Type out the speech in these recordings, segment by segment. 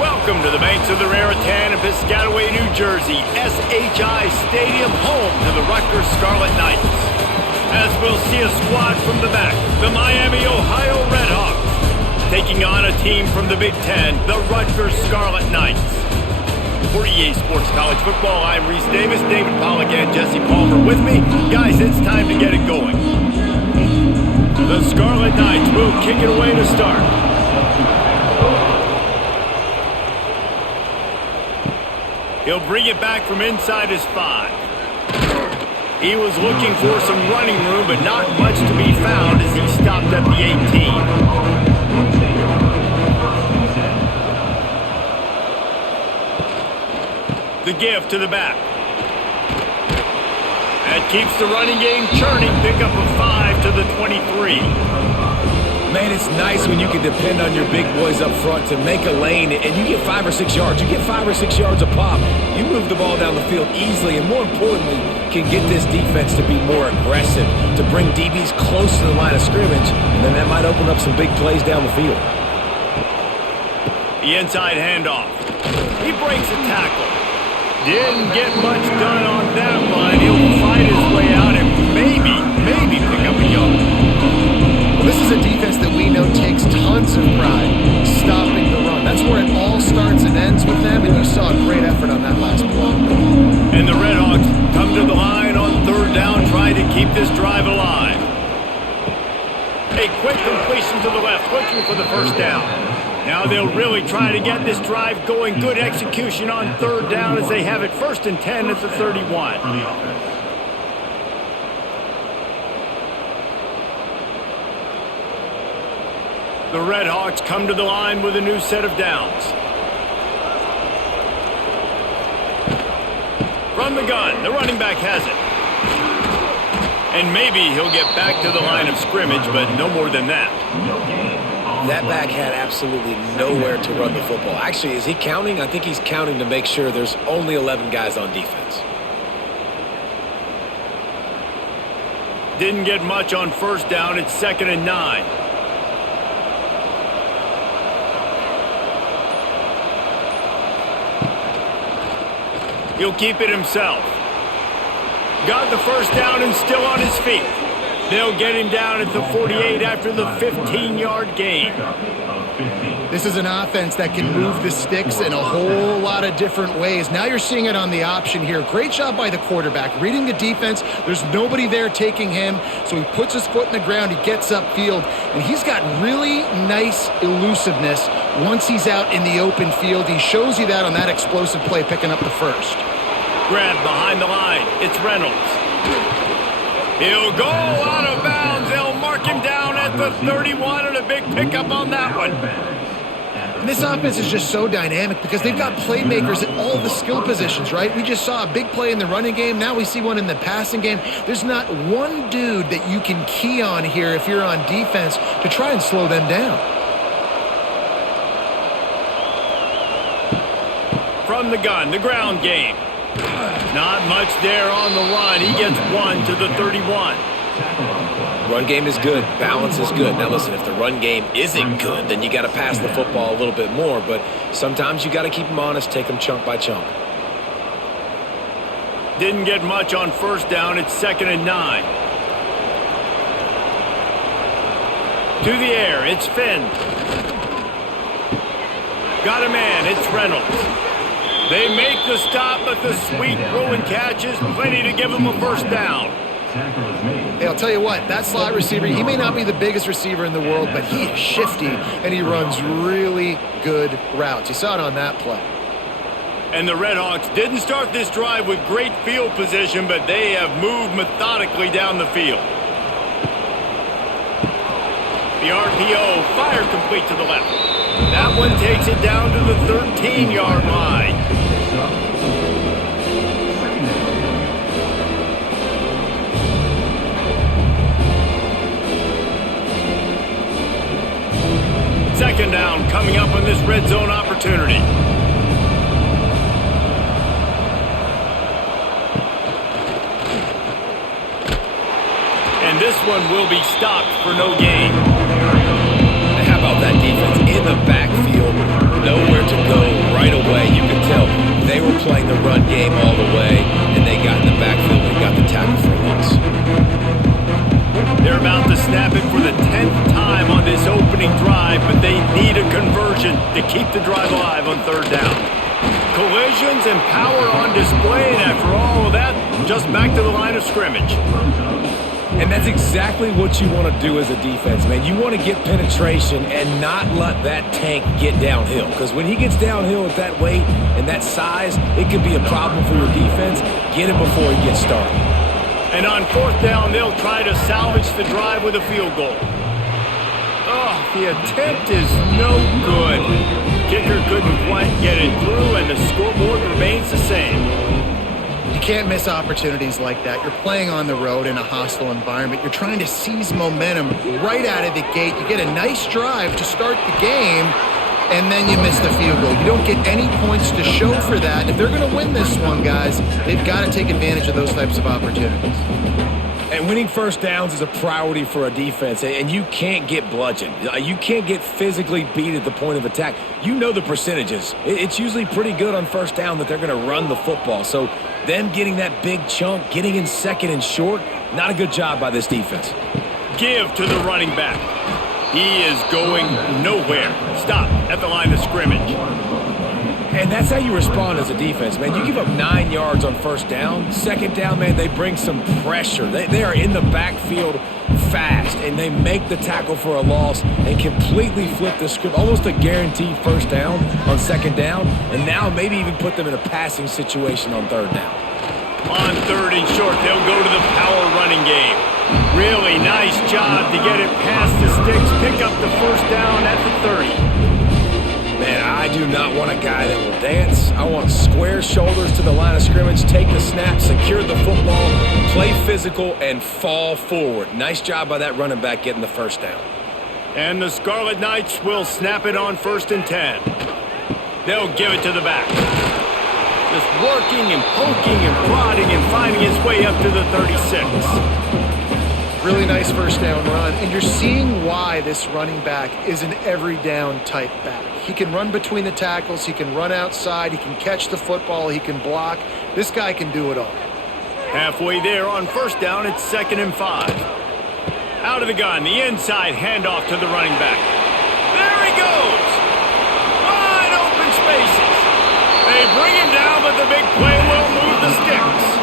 Welcome to the banks of the Raritan in Piscataway, New Jersey, SHI Stadium, home to the Rutgers Scarlet Knights. As we'll see a squad from the back, the Miami, Ohio Redhawks, taking on a team from the Big Ten, the Rutgers Scarlet Knights. For EA Sports College Football, I'm Reese Davis, David Pollack, and Jesse Palmer with me. Guys, it's time to get it going. The Scarlet Knights will kick it away to start. He'll bring it back from inside his 5. He was looking for some running room, but not much to be found as he stopped at the 18. The give to the back. That keeps the running game churning. Pick up a 5 to the 23. Man, it's nice when you can depend on your big boys up front to make a lane and you get 5 or 6 yards. You get 5 or 6 yards a pop. You move the ball down the field easily and, more importantly, can get this defense to be more aggressive, to bring DBs close to the line of scrimmage, and then that might open up some big plays down the field. The inside handoff. He breaks a tackle. Didn't get much done on that line. He'll fight his way out and maybe pick up a yard. Well, this is a defense that we know takes tons of pride stopping the run. That's where it all starts and ends with them, and you saw a great effort on that last play. And the Redhawks come to the line on third down, trying to keep this drive alive. A quick completion to the left, looking for the first down. Now they'll really try to get this drive going. Good execution on third down as they have it 1st and 10 at the 31. The Redhawks come to the line with a new set of downs. From the gun, the running back has it. And maybe he'll get back to the line of scrimmage, but no more than that. That back had absolutely nowhere to run the football. Actually, is he counting? I think he's counting to make sure there's only 11 guys on defense. Didn't get much on first down. It's 2nd and 9. He'll keep it himself. Got the first down and still on his feet. They'll get him down at the 48 after the 15-yard gain. This is an offense that can move the sticks in a whole lot of different ways. Now you're seeing it on the option here. Great job by the quarterback. Reading the defense, there's nobody there taking him, so he puts his foot in the ground, he gets upfield, and he's got really nice elusiveness once he's out in the open field. He shows you that on that explosive play, picking up the first. Grab behind the line. It's Reynolds. He'll go out of bounds. They'll mark him down at the 31, and a big pickup on that one. And this offense is just so dynamic because they've got playmakers at all the skill positions, right? We just saw a big play in the running game. Now we see one in the passing game. There's not one dude that you can key on here if you're on defense to try and slow them down. From the gun, the ground game. Not much there on the run. He gets 1 to the 31. Run game is good. Balance is good. Now listen, if the run game isn't good, then you got to pass the football a little bit more. But sometimes you got to keep them honest, take them chunk by chunk. Didn't get much on first down. It's 2nd and 9. To the air. It's Finn. Got a man. It's Reynolds. They make the stop, but the sweet throw and catch is plenty to give them a first down. Hey, I'll tell you what, that slot receiver, he may not be the biggest receiver in the world, but he is shifty, and he runs really good routes. You saw it on that play. And the Redhawks didn't start this drive with great field position, but they have moved methodically down the field. The RPO, fire complete to the left. That one takes it down to the 13-yard line. Second down coming up on this red zone opportunity. And this one will be stopped for no gain. How about that defense in the backfield? Nowhere to go. to keep the drive alive on third down. Collisions and power on display, and after all of that, just back to the line of scrimmage. And that's exactly what you want to do as a defense, man. You want to get penetration and not let that tank get downhill. Because when he gets downhill at that weight and that size, it could be a problem for your defense. Get him before he gets started. And on fourth down, they'll try to salvage the drive with a field goal. Oh, the attempt is no good. Kicker couldn't quite get it through, and the scoreboard remains the same. You can't miss opportunities like that. You're playing on the road in a hostile environment. You're trying to seize momentum right out of the gate. You get a nice drive to start the game, and then you miss the field goal. You don't get any points to show for that. If they're going to win this one, guys, they've got to take advantage of those types of opportunities. And winning first downs is a priority for a defense, and you can't get bludgeoned. You can't get physically beat at the point of attack. You know the percentages. It's usually pretty good on first down that they're going to run the football. So them getting that big chunk, getting in second and short, not a good job by this defense. Give to the running back. He is going nowhere. Stop at the line of scrimmage. And that's how you respond as a defense, man. You give up 9 yards on first down. Second down, man, they bring some pressure. They are in the backfield fast, and they make the tackle for a loss and completely flip the script. Almost a guaranteed first down on second down, and now maybe even put them in a passing situation on third down. On third and short, they'll go to the power running game. Really nice job to get it past the sticks, pick up the first down at the 30. Man, I do not want a guy that will dance. I want square shoulders to the line of scrimmage, take the snap, secure the football, play physical, and fall forward. Nice job by that running back getting the first down. And the Scarlet Knights will snap it on 1st and 10. They'll give it to the back. Just working and poking and prodding and finding his way up to the 36. Really nice first down run, and you're seeing why this running back is an every down type back. He can run between the tackles, he can run outside, he can catch the football, he can block. This guy can do it all. Halfway there on first down, it's 2nd and 5. Out of the gun, the inside handoff to the running back. There he goes! Wide open spaces. They bring him down, but the big play will move the sticks.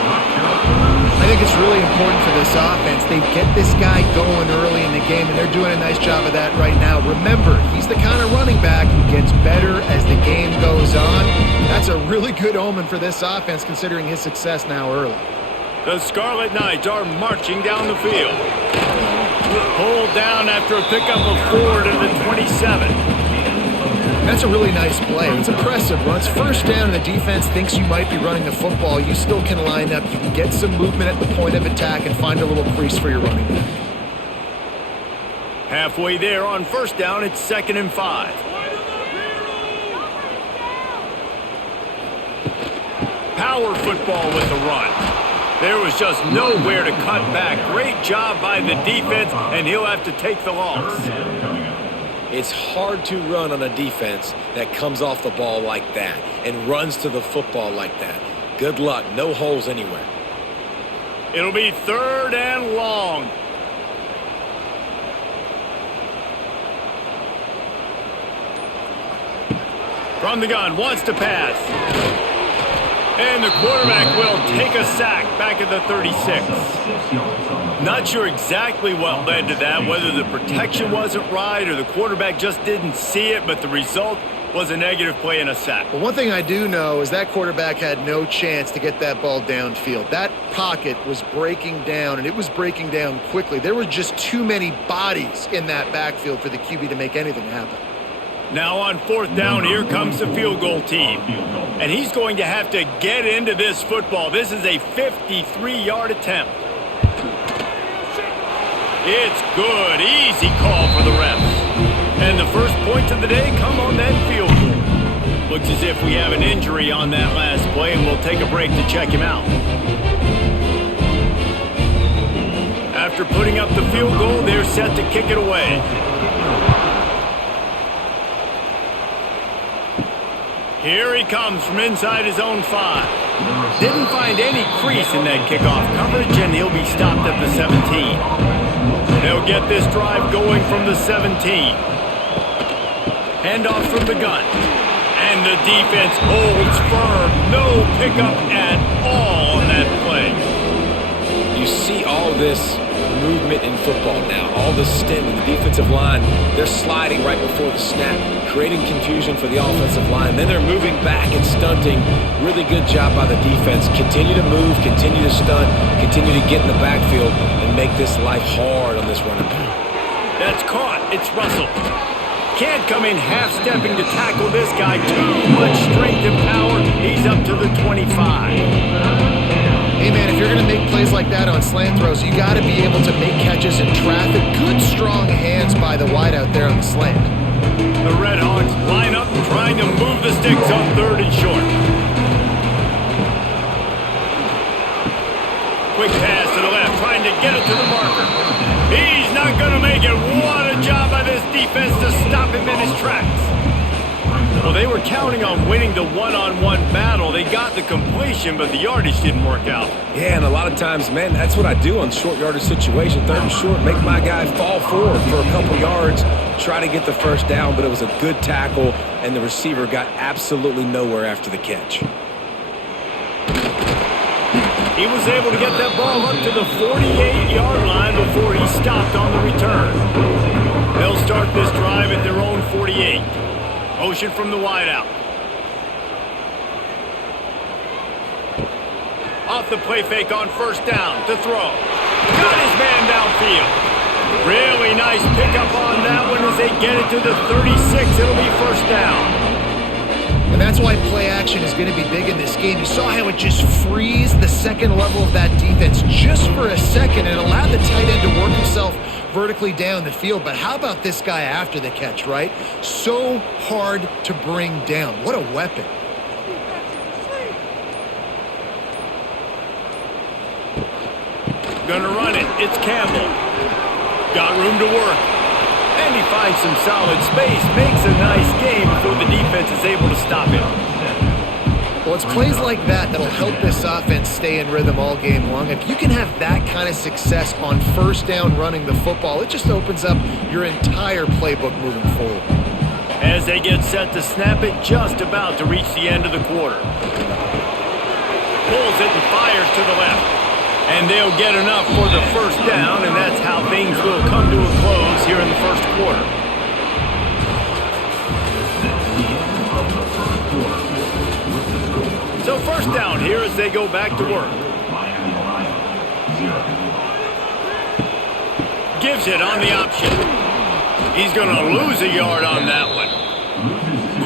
I think it's really important for this offense. They get this guy going early in the game, and they're doing a nice job of that right now. Remember, he's the kind of running back who gets better as the game goes on. That's a really good omen for this offense, considering his success now early. The Scarlet Knights are marching down the field. Pulled down after a pickup of 4 to the 27. That's a really nice play. It's impressive. Once first down and the defense thinks you might be running the football, you still can line up. You can get some movement at the point of attack and find a little crease for your running back. Halfway there on first down, it's 2nd and 5. Power football with the run. There was just nowhere to cut back. Great job by the defense, and he'll have to take the loss. It's hard to run on a defense that comes off the ball like that and runs to the football like that. Good luck. No holes anywhere. It'll be 3rd and long. From the gun, wants to pass. And the quarterback will take a sack back at the 36. Not sure exactly what led to that, whether the protection wasn't right or the quarterback just didn't see it, but the result was a negative play and a sack. Well, one thing I do know is that quarterback had no chance to get that ball downfield. That pocket was breaking down, and it was breaking down quickly. There were just too many bodies in that backfield for the QB to make anything happen. Now on 4th down, here comes the field goal team. And he's going to have to get into this football. This is a 53-yard attempt. It's good. Easy call for the refs. And the first points of the day come on that field goal. Looks as if we have an injury on that last play, and we'll take a break to check him out. After putting up the field goal, they're set to kick it away. Here he comes from inside his own 5. Didn't find any crease in that kickoff coverage, and he'll be stopped at the 17. They'll get this drive going from the 17. Handoff from the gun. And the defense holds firm. No pickup at all on that play. You see all this movement in football now, all the stint in the defensive line. They're sliding right before the snap, creating confusion for the offensive line. Then they're moving back and stunting. Really good job by the defense. Continue to move, continue to stunt, continue to get in the backfield and make this life hard on this running back. That's caught. It's Russell. Can't come in half-stepping to tackle this guy. Too much strength and power. He's up to the 25. Hey, man, if you're going to make plays like that on slant throws, you got to be able to make catches in traffic. Good, strong hands by the wideout there on the slant. The Red Hawks line up trying to move the sticks on 3rd and short. Quick pass to the left, trying to get it to the marker. He's not going to make it. What a job by this defense to stop him in his tracks. Well, they were counting on winning the one-on-one battle. They got the completion, but the yardage didn't work out. Yeah, and a lot of times, man, that's what I do on short yardage situation. 3rd and short, make my guy fall forward for a couple yards, try to get the first down, but it was a good tackle, and the receiver got absolutely nowhere after the catch. He was able to get that ball up to the 48-yard line before he stopped on the return. They'll start this drive at their own 48. Motion from the wideout. Off the play fake on 1st down to throw. Got his man downfield. Really nice pickup on that one as they get it to the 36. It'll be 1st down. And that's why play action is going to be big in this game. You saw how it just frees the second level of that defense just for a second. It allowed the tight end to work himself vertically down the field. But how about this guy after the catch, right? So hard to bring down. What a weapon. Gonna run it. It's Campbell. Got room to work. And he finds some solid space. Makes a nice game before the defense is able to stop him. Well, it's plays like that that'll help this offense stay in rhythm all game long. If you can have that kind of success on 1st down running the football, it just opens up your entire playbook moving forward. As they get set to snap it, just about to reach the end of the quarter. Pulls it and fires to the left. And they'll get enough for the 1st down, and that's how things will come to a close here in the 1st quarter. So 1st down here as they go back to work. Gives it on the option. He's going to lose a yard on that one.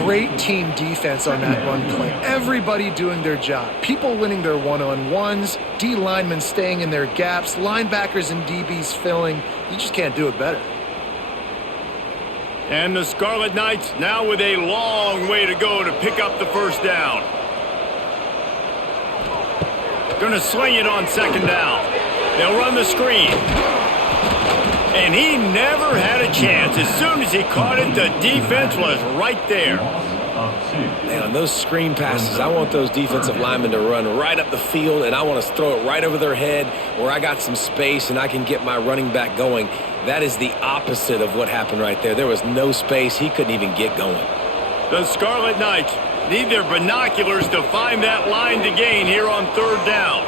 Great team defense on that run play. Everybody doing their job. People winning their one-on-ones, D linemen staying in their gaps, linebackers and DBs filling. You just can't do it better. And the Scarlet Knights now with a long way to go to pick up the 1st down. Going to sling it on 2nd down. They'll run the screen. And he never had a chance. As soon as he caught it, the defense was right there. Man, on those screen passes, I want those defensive linemen to run right up the field, and I want to throw it right over their head where I got some space and I can get my running back going. That is the opposite of what happened right there. There was no space. He couldn't even get going. The Scarlet Knights need their binoculars to find that line to gain here on 3rd down.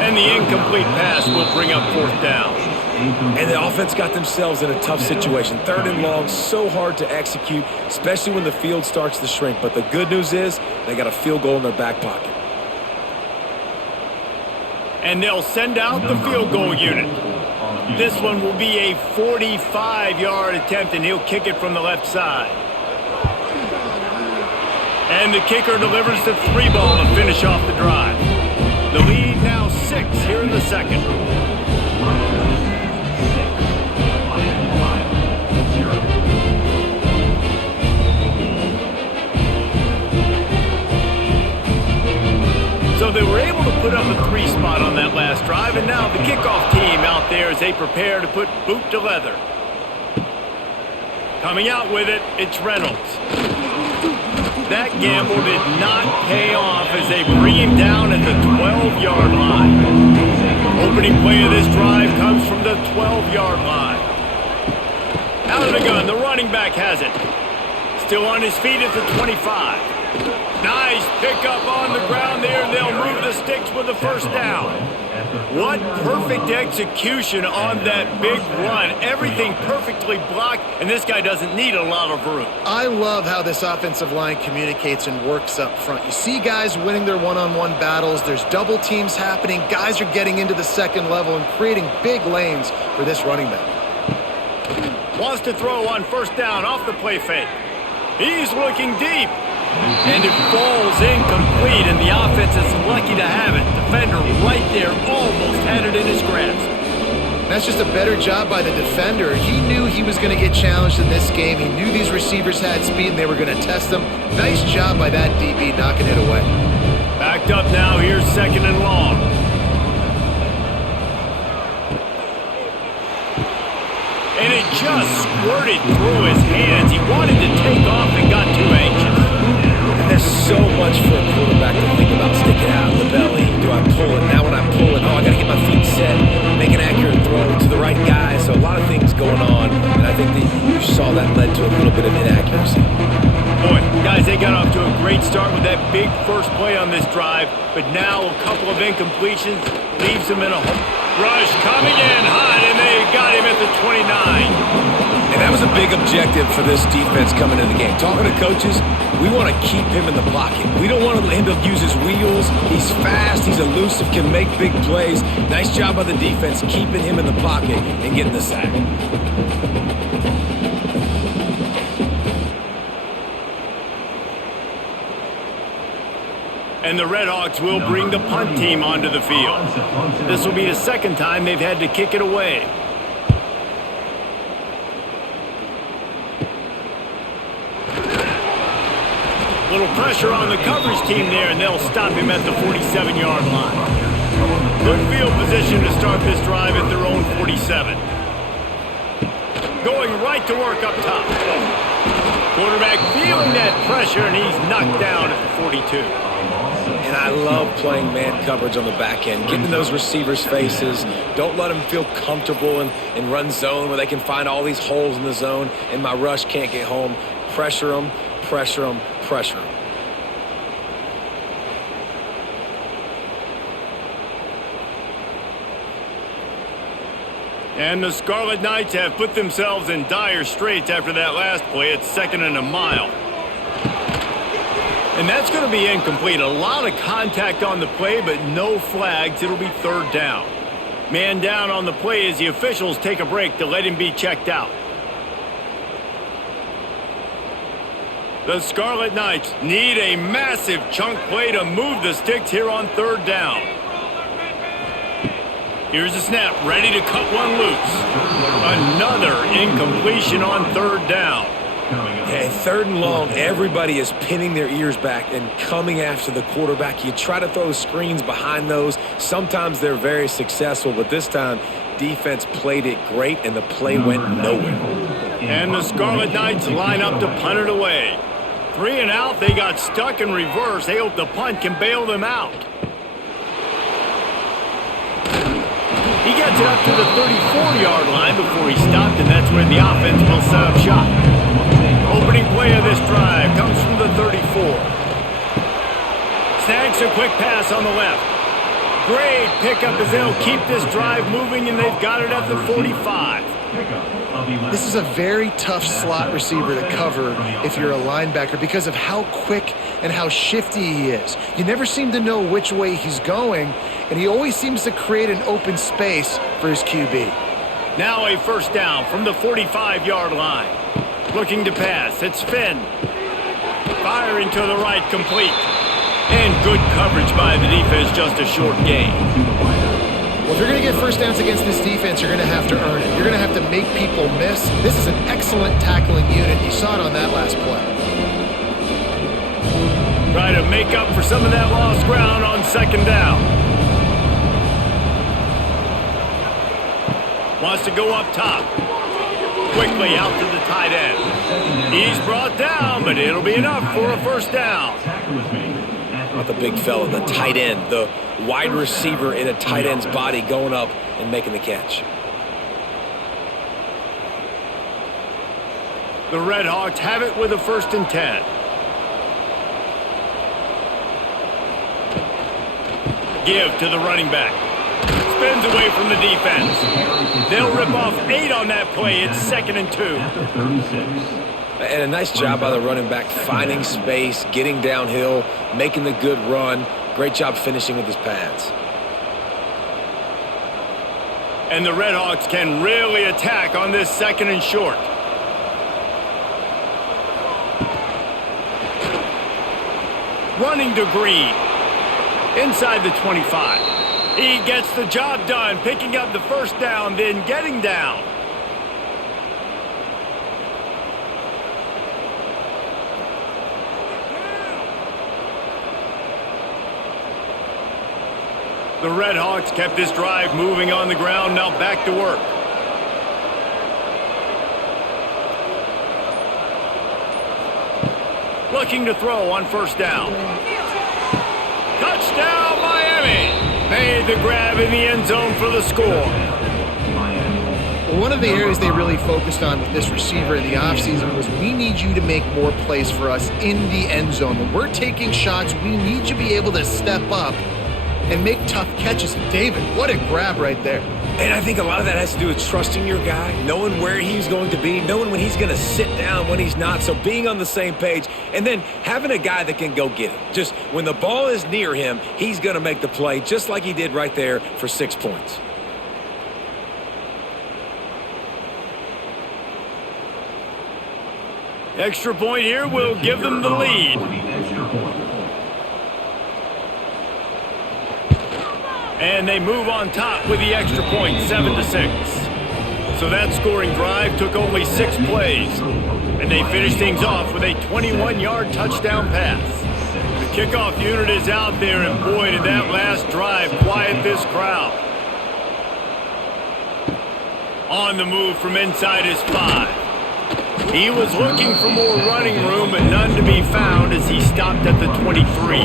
And the incomplete pass will bring up 4th down. And the offense got themselves in a tough situation. 3rd and long, so hard to execute, especially when the field starts to shrink. But the good news is they got a field goal in their back pocket. And they'll send out the field goal unit. This one will be a 45-yard attempt, and he'll kick it from the left side. And the kicker delivers the 3 ball to finish off the drive. The lead now 6 here in the 2nd. So they were able to put up a 3 spot on that last drive, and now the kickoff team out there as they prepare to put boot to leather. Coming out with it, it's Reynolds. That gamble did not pay off as they bring him down at the 12-yard line. Opening play of this drive comes from the 12-yard line. Out of the gun, the running back has it. Still on his feet at the 25. Nice pickup on the ground there, and they'll move the sticks with the first down. What perfect execution on that big run. Everything perfectly blocked, and this guy doesn't need a lot of room. I love how this offensive line communicates and works up front. You see guys winning their one-on-one battles. There's double teams happening. Guys are getting into the second level and creating big lanes for this running back. Wants to throw on first down off the play fake. He's looking deep. And it falls incomplete, and the offense is lucky to have it. Defender right there almost had it in his grasp. That's just a better job by the defender. He knew he was going to get challenged in this game. He knew these receivers had speed and they were going to test them. Nice job by that DB knocking it away. Backed up now. Here's second and long. And it just squirted through his hands. He wanted to take off and got too anxious. There's so much for a quarterback to think about sticking out of the belly. Do I pull it? Now when I pull it, I got to get my feet set, make an accurate throw to the right guy. So a lot of things going on, and I think that you saw that led to a little bit of inaccuracy. Boy, guys, they got off to a great start with that big first play on this drive, but now a couple of incompletions leaves them in a rush coming in hot, and they got him at the 29. And that was a big objective for this defense coming into the game. Talking to coaches, we want to keep him in the pocket. We don't want him to use his wheels. He's fast, he's elusive, can make big plays. Nice job by the defense keeping him in the pocket and getting the sack. And the Redhawks will bring the punt team onto the field. This will be the second time they've had to kick it away. Little pressure on the coverage team there, and they'll stop him at the 47-yard line. Good field position to start this drive at their own 47. Going right to work up top. Quarterback feeling that pressure, and he's knocked down at the 42. And I love playing man coverage on the back end, getting in those receivers' faces. Don't let them feel comfortable in run zone where they can find all these holes in the zone, and my rush can't get home. Pressure them, pressure them, pressure them. And the Scarlet Knights have put themselves in dire straits after that last play. It's 2nd and a mile. And that's going to be incomplete. A lot of contact on the play, but no flags. It'll be 3rd down. Man down on the play as the officials take a break to let him be checked out. The Scarlet Knights need a massive chunk play to move the sticks here on 3rd down. Here's the snap, ready to cut one loose. Another incompletion on 3rd down. Okay, 3rd and long, everybody is pinning their ears back and coming after the quarterback. You try to throw screens behind those. Sometimes they're very successful, but this time, defense played it great, and the play went nowhere. And the Scarlet Knights line up to punt it away. 3 and out, they got stuck in reverse. They hope the punt can bail them out. He gets it up to the 34-yard line before he stopped, and that's where the offense will set up shop. Opening play of this drive comes from the 34. Snags a quick pass on the left. Great pickup as they'll keep this drive moving, and they've got it at the 45. This is a very tough slot receiver to cover if you're a linebacker because of how quick and how shifty he is. You never seem to know which way he's going, and he always seems to create an open space for his QB. Now a 1st down from the 45-yard line. Looking to pass. It's Finn. Firing to the right, complete. And good coverage by the defense, just a short gain. Well, if you're going to get 1st downs against this defense, you're going to have to earn it. You're going to have to make people miss. This is an excellent tackling unit. You saw it on that last play. Try to make up for some of that lost ground on 2nd down. Wants to go up top. Quickly out to the tight end. He's brought down, but it'll be enough for a 1st down. Not the big fella, the tight end, the wide receiver in a tight end's body going up and making the catch. The Red Hawks have it with a 1st and 10. Give to the running back. Spins away from the defense. They'll rip off 8 on that play. It's 2nd and 2. And a nice job by the running back, finding space, getting downhill, making the good run. Great job finishing with his pads. And the Red Hawks can really attack on this 2nd and short. Running to Green. Inside the 25. He gets the job done, picking up the 1st down, then getting down. The Red Hawks kept this drive moving on the ground, now back to work. Looking to throw on 1st down. Touchdown, Miami! Made the grab in the end zone for the score. Well, one of the areas they really focused on with this receiver in the offseason was we need you to make more plays for us in the end zone. When we're taking shots, we need you to be able to step up and make tough catches. David, what a grab right there. And I think a lot of that has to do with trusting your guy, knowing where he's going to be, knowing when he's going to sit down, when he's not. So being on the same page, and then having a guy that can go get it. Just when the ball is near him, he's going to make the play, just like he did right there for 6 points. Extra point here will give them the lead. And they move on top with the extra point, 7-6. So that scoring drive took only 6 plays. And they finished things off with a 21-yard touchdown pass. The kickoff unit is out there, and boy, did that last drive quiet this crowd. On the move from inside his 5. He was looking for more running room, but none to be found as he stopped at the 23.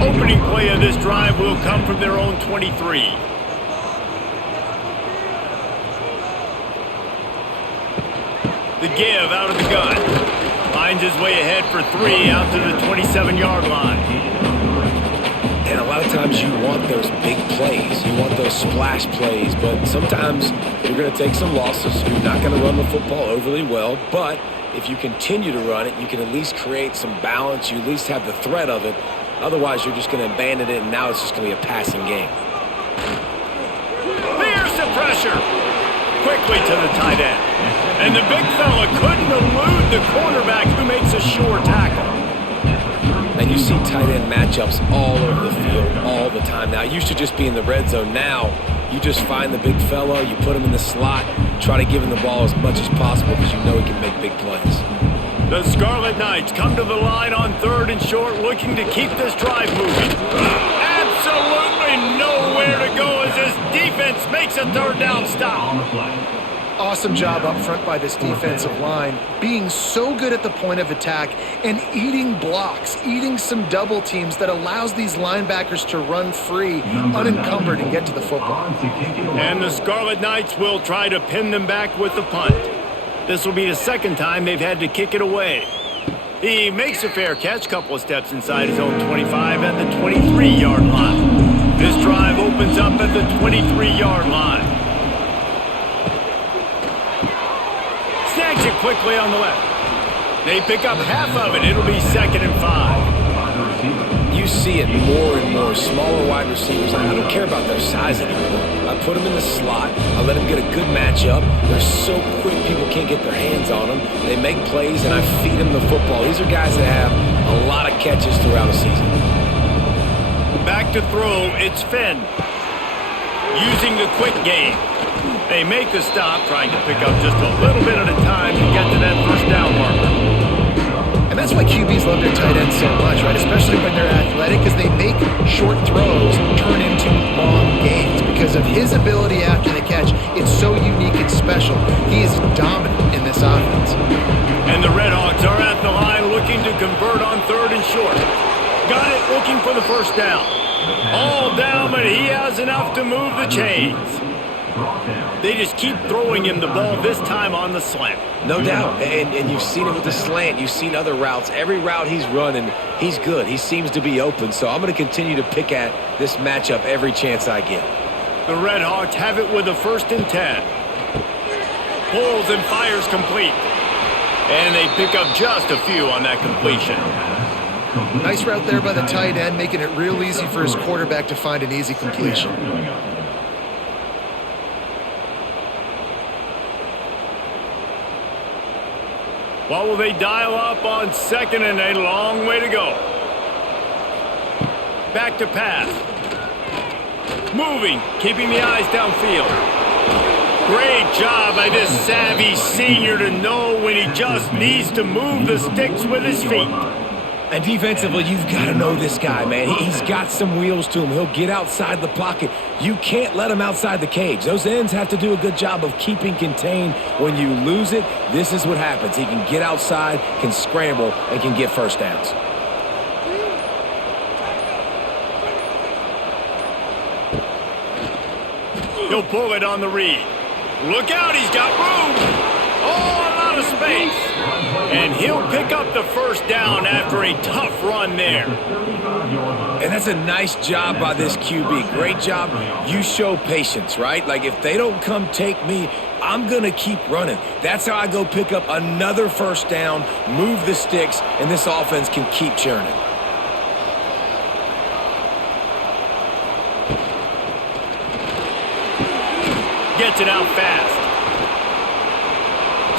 Opening play of this drive will come from their own 23. The give out of the gun. Finds his way ahead for 3 out to the 27-yard line. And a lot of times you want those big plays. You want those splash plays. But sometimes you're going to take some losses. You're not going to run the football overly well. But if you continue to run it, you can at least create some balance. You at least have the threat of it. Otherwise, you're just going to abandon it, and now it's just going to be a passing game. There's the pressure. Quickly to the tight end. And the big fella couldn't elude the cornerback who makes a sure tackle. And you see tight end matchups all over the field all the time. Now, it used to just be in the red zone. Now, you just find the big fella, you put him in the slot, try to give him the ball as much as possible because you know he can make big plays. The Scarlet Knights come to the line on 3rd and short, looking to keep this drive moving. Absolutely nowhere to go as this defense makes a 3rd down stop. Awesome job up front by this defensive line, being so good at the point of attack and eating blocks, eating some double teams that allows these linebackers to run free, unencumbered, and get to the football. And the Scarlet Knights will try to pin them back with the punt. This will be the 2nd time they've had to kick it away. He makes a fair catch, couple of steps inside his own 25 at the 23-yard line. This drive opens up at the 23-yard line. Snags it quickly on the left. They pick up half of it. It'll be 2nd and 5. You see it more and more. Smaller wide receivers. I don't care about their size anymore. I put them in the slot. I let them get a good matchup. They're so quick, people can't get their hands on them. They make plays, and I feed them the football. These are guys that have a lot of catches throughout a season. Back to throw, it's Finn. Using the quick game. They make the stop, trying to pick up just a little bit at a time to get to that 1st down marker. And that's why QBs love their tight ends so much, right? Especially when they're athletic, because they make short throws turn into long gains. Because of his ability after the catch, it's so unique and special. He is dominant in this offense. And the Red Hawks are at the line looking to convert on 3rd and short. Got it, looking for the 1st down. All down, but he has enough to move the chains. They just keep throwing him the ball, this time on the slant. No doubt, and you've seen it with the slant. You've seen other routes. Every route he's running, he's good. He seems to be open, so I'm going to continue to pick at this matchup every chance I get. The Red Hawks have it with a 1st and 10. Pulls and fires complete. And they pick up just a few on that completion. Nice route there by the tight end, making it real easy for his quarterback to find an easy completion. What will they dial up on 2nd and a long way to go? Back to pass. Moving, keeping the eyes downfield. Great job by this savvy senior to know when he just needs to move the sticks with his feet. And defensively, you've got to know this guy, man. He's got some wheels to him. He'll get outside the pocket. You can't let him outside the cage. Those ends have to do a good job of keeping contained. When you lose it, this is what happens. He can get outside, can scramble, and can get first downs. He'll pull it on the read. Look out, he's got room. Oh, a lot of space. And he'll pick up the 1st down after a tough run there. And that's a nice job by this QB. Great job. You show patience, right? Like, if they don't come take me, I'm going to keep running. That's how I go pick up another 1st down, move the sticks, and this offense can keep churning. Gets it out fast.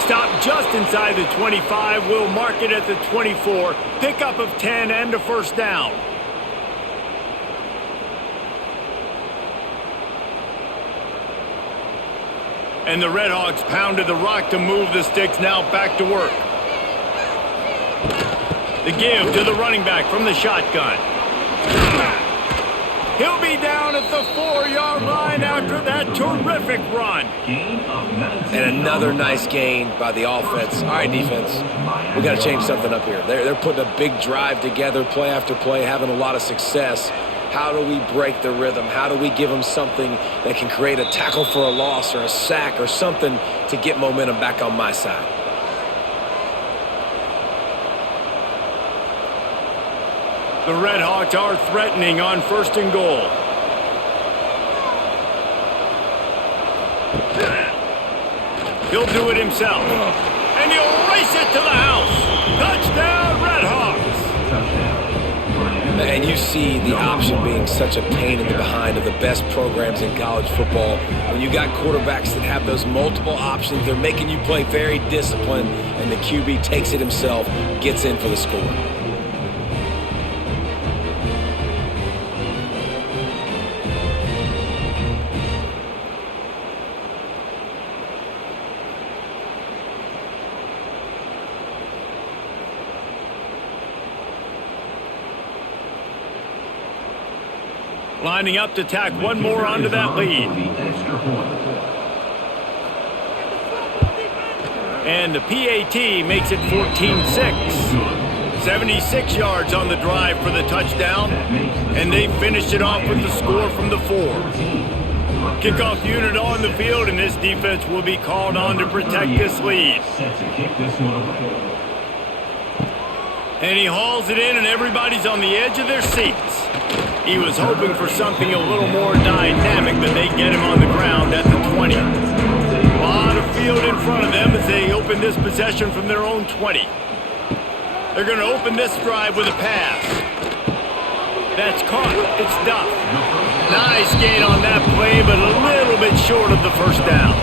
Stop just inside the 25. We'll mark it at the 24. Pickup of 10 and a 1st down. And the Red Hawks pounded the rock to move the sticks, now back to work. The give to the running back from the shotgun. He'll be down at the 4-yard line after that terrific run. And another nice gain by the offense. All right, defense, we got to change something up here. They're putting a big drive together, play after play, having a lot of success. How do we break the rhythm? How do we give them something that can create a tackle for a loss or a sack or something to get momentum back on my side? The Red Hawks are threatening on 1st and goal. He'll do it himself. And he'll race it to the house. Touchdown, Red Hawks. And you see the option being such a pain in the behind of the best programs in college football. When you got quarterbacks that have those multiple options, they're making you play very disciplined, and the QB takes it himself, gets in for the score. Lining up to tack one more onto that lead. And the PAT makes it 14-6. 76 yards on the drive for the touchdown. And they finished it off with the score from the 4. Kickoff unit on the field, and this defense will be called on to protect this lead. And he hauls it in, and everybody's on the edge of their seats. He was hoping for something a little more dynamic, but they get him on the ground at the 20. A lot of field in front of them as they open this possession from their own 20. They're going to open this drive with a pass. That's caught. It's Duff. Nice gain on that play, but a little bit short of the 1st down.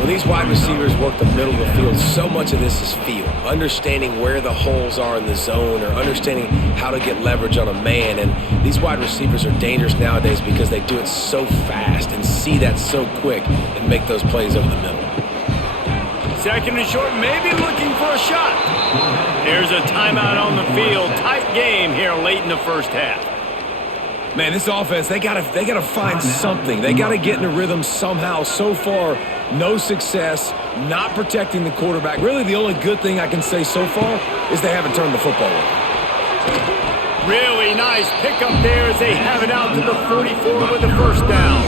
When these wide receivers work the middle of the field, so much of this is feel. Understanding where the holes are in the zone or understanding how to get leverage on a man. And these wide receivers are dangerous nowadays because they do it so fast and see that so quick and make those plays over the middle. 2nd and short, maybe looking for a shot. There's a timeout on the field. Tight game here late in the 1st half. Man, this offense, they gotta find something. They gotta get in a rhythm somehow. So far, no success, not protecting the quarterback. Really, the only good thing I can say so far is they haven't turned the football over. Really nice pickup there as they have it out to the 44 with the 1st down.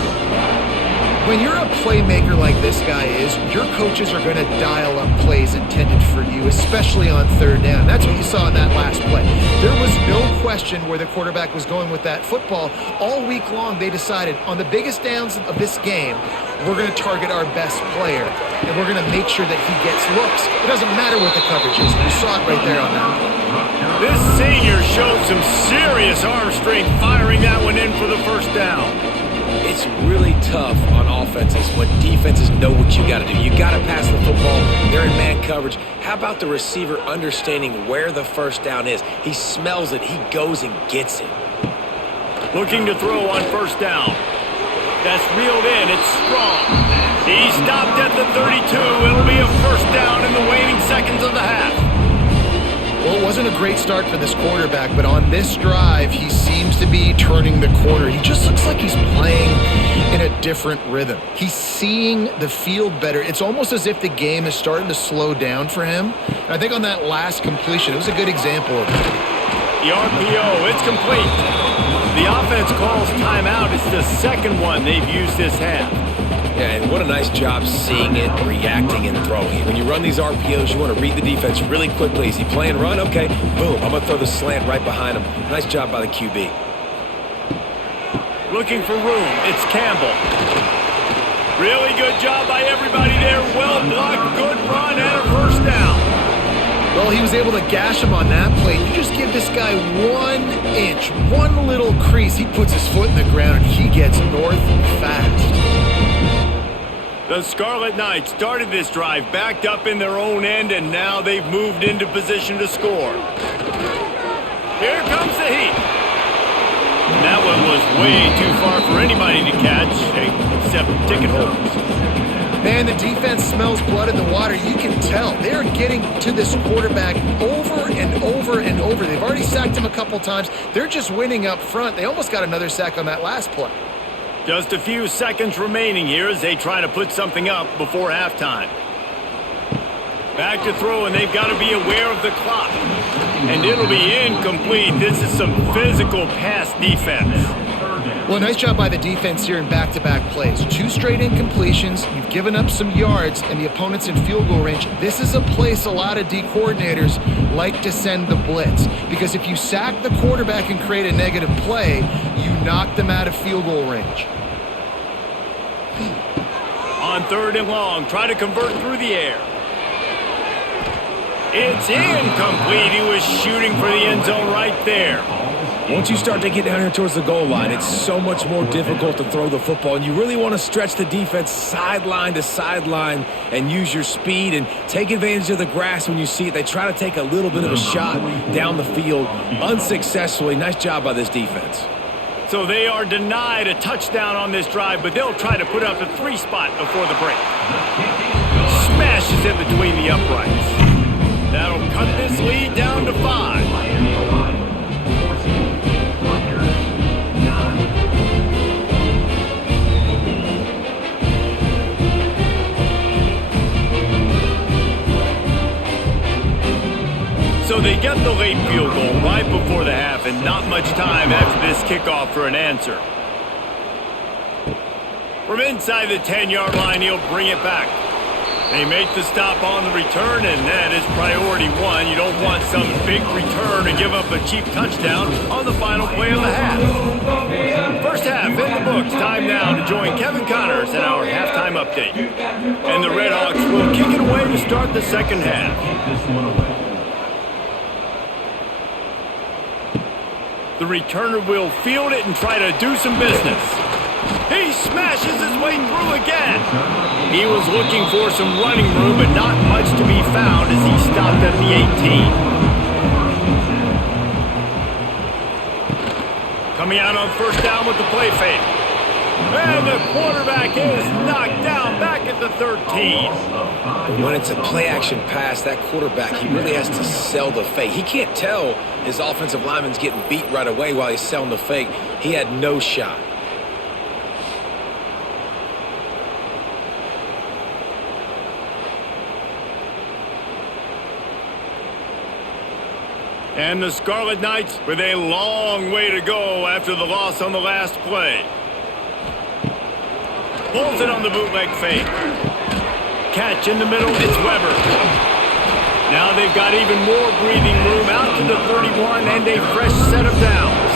When you're a playmaker like this guy is, your coaches are going to dial up plays intended for you, especially on third down. That's what you saw in that last play. There was no question where the quarterback was going with that football. All week long, they decided on the biggest downs of this game, we're going to target our best player, and we're going to make sure that he gets looks. It doesn't matter what the coverage is. You saw it right there on that play. This senior showed some serious arm strength firing that one in for the first down. It's really tough on offenses when defenses know what you got to do. You got to pass the football. They're in man coverage. How about the receiver understanding where the first down is? He smells it. He goes and gets it. Looking to throw on first down. That's reeled in. It's strong. He stopped at the 32. It'll be a first down in the waning seconds of the half. Well, it wasn't a great start for this quarterback, but on this drive, he seems to be turning the corner. He just looks like he's playing in a different rhythm. He's seeing the field better. It's almost as if the game is starting to slow down for him. And I think on that last completion, it was a good example of it. The RPO, it's complete. The offense calls timeout. It's the second one they've used this half. Yeah, and what a nice job seeing it, reacting, and throwing. When you run these RPOs, you want to read the defense really quickly. Is he playing run? Okay, boom. I'm going to throw the slant right behind him. Nice job by the QB. Looking for room. It's Campbell. Really good job by everybody there. Well blocked, good run, and a first down. Well, he was able to gash him on that play. You just give this guy 1 inch, one little crease. He puts his foot in the ground, and he gets north fast. The Scarlet Knights started this drive backed up in their own end, and now they've moved into position to score. Here comes the heat. That one was way too far for anybody to catch, except ticket holders. Man, the defense smells blood in the water. You can tell. They're getting to this quarterback over and over and over. They've already sacked him a couple times. They're just winning up front. They almost got another sack on that last play. Just a few seconds remaining here as they try to put something up before halftime. Back to throw, and they've got to be aware of the clock. And it'll be incomplete. This is some physical pass defense. Well, nice job by the defense here in back-to-back plays. 2 straight incompletions. You've given up some yards, and the opponent's in field goal range. This is a place a lot of D coordinators like to send the blitz, because if you sack the quarterback and create a negative play, you knock them out of field goal range. On third and long, try to convert through the air. It's incomplete. He was shooting for the end zone right there. Once you start to get down here towards the goal line, it's so much more difficult to throw the football, and you really want to stretch the defense sideline to sideline and use your speed and take advantage of the grass when you see it. They try to take a little bit of a shot down the field unsuccessfully. Nice job by this defense. So they are denied a touchdown on this drive, but they'll try to put up a 3 spot before the break. Smashes in between the uprights. That'll cut this lead down to 5. So they get the late field goal right before the half, and not much time after this kickoff for an answer. From inside the 10-yard line, he'll bring it back. They make the stop on the return, and that is priority 1. You don't want some big return to give up a cheap touchdown on the final play of the half. First half in the books. Time now to join Kevin Connors in our halftime update. And the Redhawks will kick it away to start the second half. The returner will field it and try to do some business. He smashes his way through again. He was looking for some running room, but not much to be found as he stopped at the 18. Coming out on first down with the play fake. And the quarterback is knocked down back at the 13. When it's a play-action pass, that quarterback, he really has to sell the fake. He can't tell his offensive lineman's getting beat right away while he's selling the fake. He had no shot. And the Scarlet Knights with a long way to go after the loss on the last play. Pulls it on the bootleg fake. Catch in the middle, it's Weber. Now they've got even more breathing room out to the 31 and a fresh set of downs.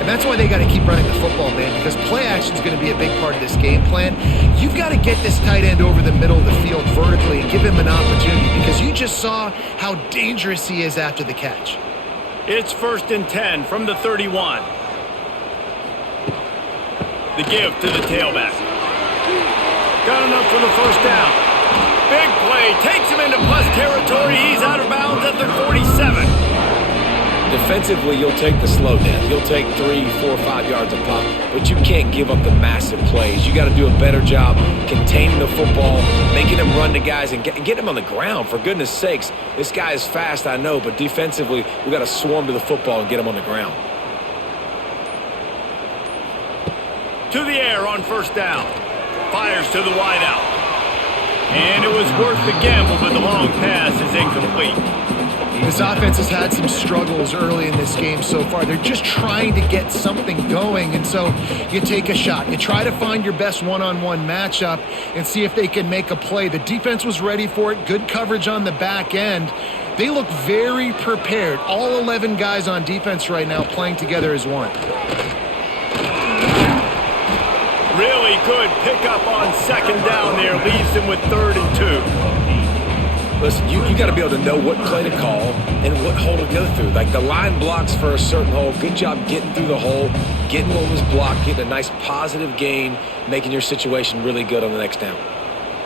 And that's why they got to keep running the football, man, because play action is going to be a big part of this game plan. You've got to get this tight end over the middle of the field vertically and give him an opportunity, because you just saw how dangerous he is after the catch. It's 1st and 10 from the 31. The give to the tailback. Got enough for the first down. Big play, takes him into plus territory. He's out of bounds at the 47. Defensively, you'll take the slow down. You'll take 3, 4, 5 yards a pop, but you can't give up the massive plays. You got to do a better job containing the football, making them run to guys, and get him on the ground. For goodness sakes, this guy is fast, I know, but defensively, we got to swarm to the football and get him on the ground. To the air on first down. Fires to the wideout. And it was worth the gamble, but the long pass is incomplete. This offense has had some struggles early in this game so far. They're just trying to get something going, and so you take a shot. You try to find your best one-on-one matchup and see if they can make a play. The defense was ready for it. Good coverage on the back end. They look very prepared. All 11 guys on defense right now playing together as one. Really good pickup on second down there. Leaves them with 3rd and 2. Listen, you got to be able to know what play to call and what hole to go through. Like the line blocks for a certain hole. Good job getting through the hole, getting what was blocked, getting a nice positive gain, making your situation really good on the next down.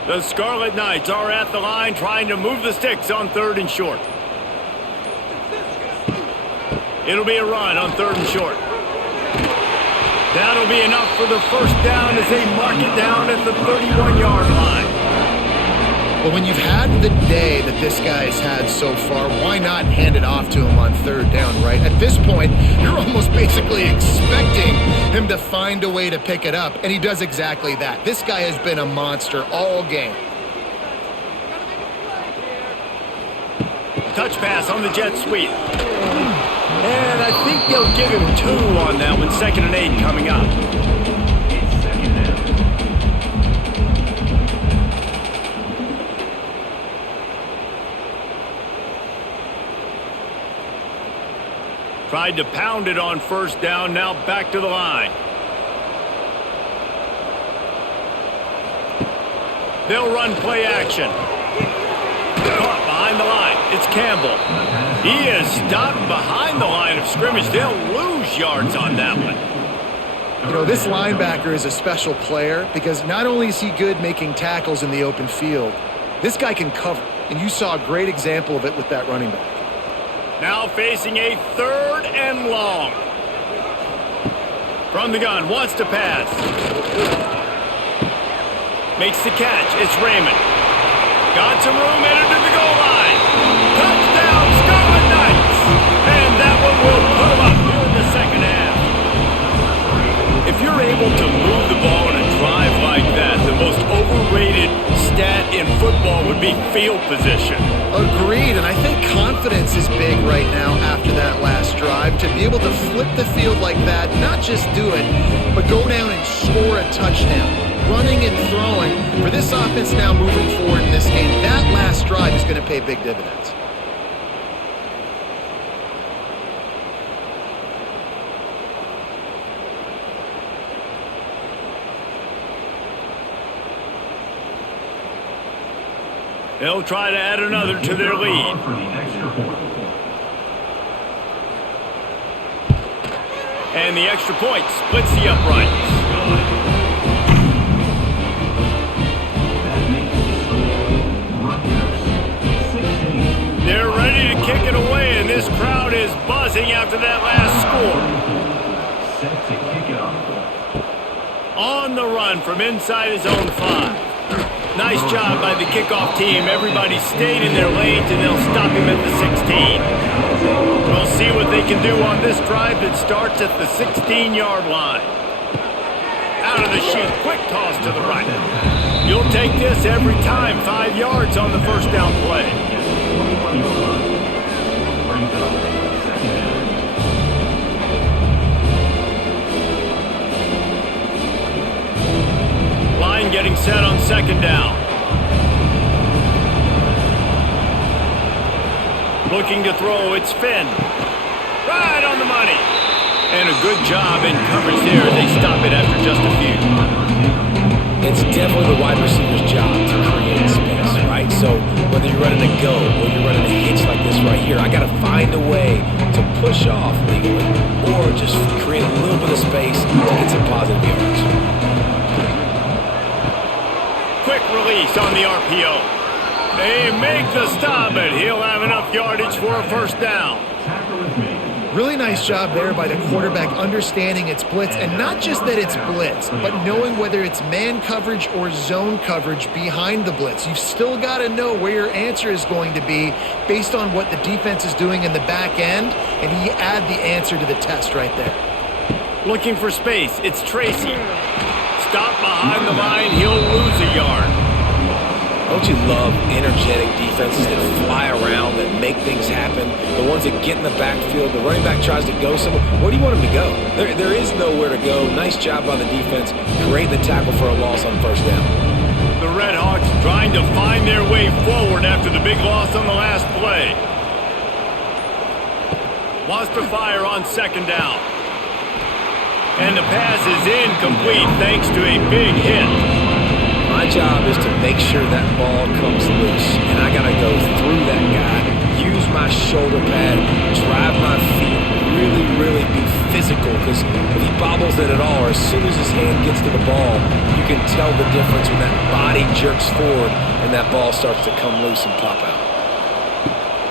The Scarlet Knights are at the line trying to move the sticks on 3rd and short. It'll be a run on 3rd and short. That'll be enough for the first down as they mark it down at the 31-yard line. But when you've had the day that this guy's had so far, why not hand it off to him on 3rd down, right? At this point, you're almost basically expecting him to find a way to pick it up, and he does exactly that. This guy has been a monster all game. Touch pass on the jet sweep. And I think they'll give him 2 on that one. 2nd and 8 coming up. Tried to pound it on first down, now back to the line. They'll run play action. Caught behind the line. It's Campbell. He is stopped behind the line of scrimmage. They'll lose yards on that one. You know, this linebacker is a special player because not only is he good making tackles in the open field, this guy can cover. And you saw a great example of it with that running back. Now facing a 3rd and long. From the gun, wants to pass. Makes the catch. It's Raymond. Got some room, headed to the goal line. Touchdown, Scarlet Knights. And that one will put them up here in the second half. If you're able to move the ball in a drive like that, the most overrated stat in football would be field position. Agreed, and I think confidence is big right now after that last drive. To be able to flip the field like that, not just do it, but go down and score a touchdown. Running and throwing. For this offense now moving forward in this game, that last drive is going to pay big dividends. They'll try to add another to their lead. And the extra point splits the uprights. They're ready to kick it away, and this crowd is buzzing after that last score. On the run from inside his own 5. Nice job by the kickoff team. Everybody stayed in their lanes, and they'll stop him at the 16. We'll see what they can do on this drive that starts at the 16-yard line. Out of the chute, quick toss to the right. You'll take this every time. 5 yards on the first down play. second down. Looking to throw, it's Finn. Right on the money. And a good job in coverage there. They stop it after just a few. It's definitely the wide receiver's job to create space, right? So whether you're running a go or you're running a hitch like this right here, I got to find a way to push off legally or just create a little bit of space to get some positive yards. Quick release on the RPO. They make the stop, but he'll have enough yardage for a first down. Really nice job there by the quarterback understanding it's blitz, and not just that it's blitz, but knowing whether it's man coverage or zone coverage behind the blitz. You've still got to know where your answer is going to be based on what the defense is doing in the back end, and he add the answer to the test right there. Looking for space, it's Tracy. Stop behind the line, he'll lose a yard. Don't you love energetic defenses that fly around, that make things happen? The ones that get in the backfield, the running back tries to go somewhere. Where do you want him to go? There is nowhere to go. Nice job by the defense. Great the tackle for a loss on first down. The Red Hawks trying to find their way forward after the big loss on the last play. Wants to fire on second down. And the pass is incomplete thanks to a big hit. My job is to make sure that ball comes loose, and I got to go through that guy, use my shoulder pad, drive my feet, really be physical, because if he bobbles it at all, or as soon as his hand gets to the ball, you can tell the difference when that body jerks forward and that ball starts to come loose and pop out.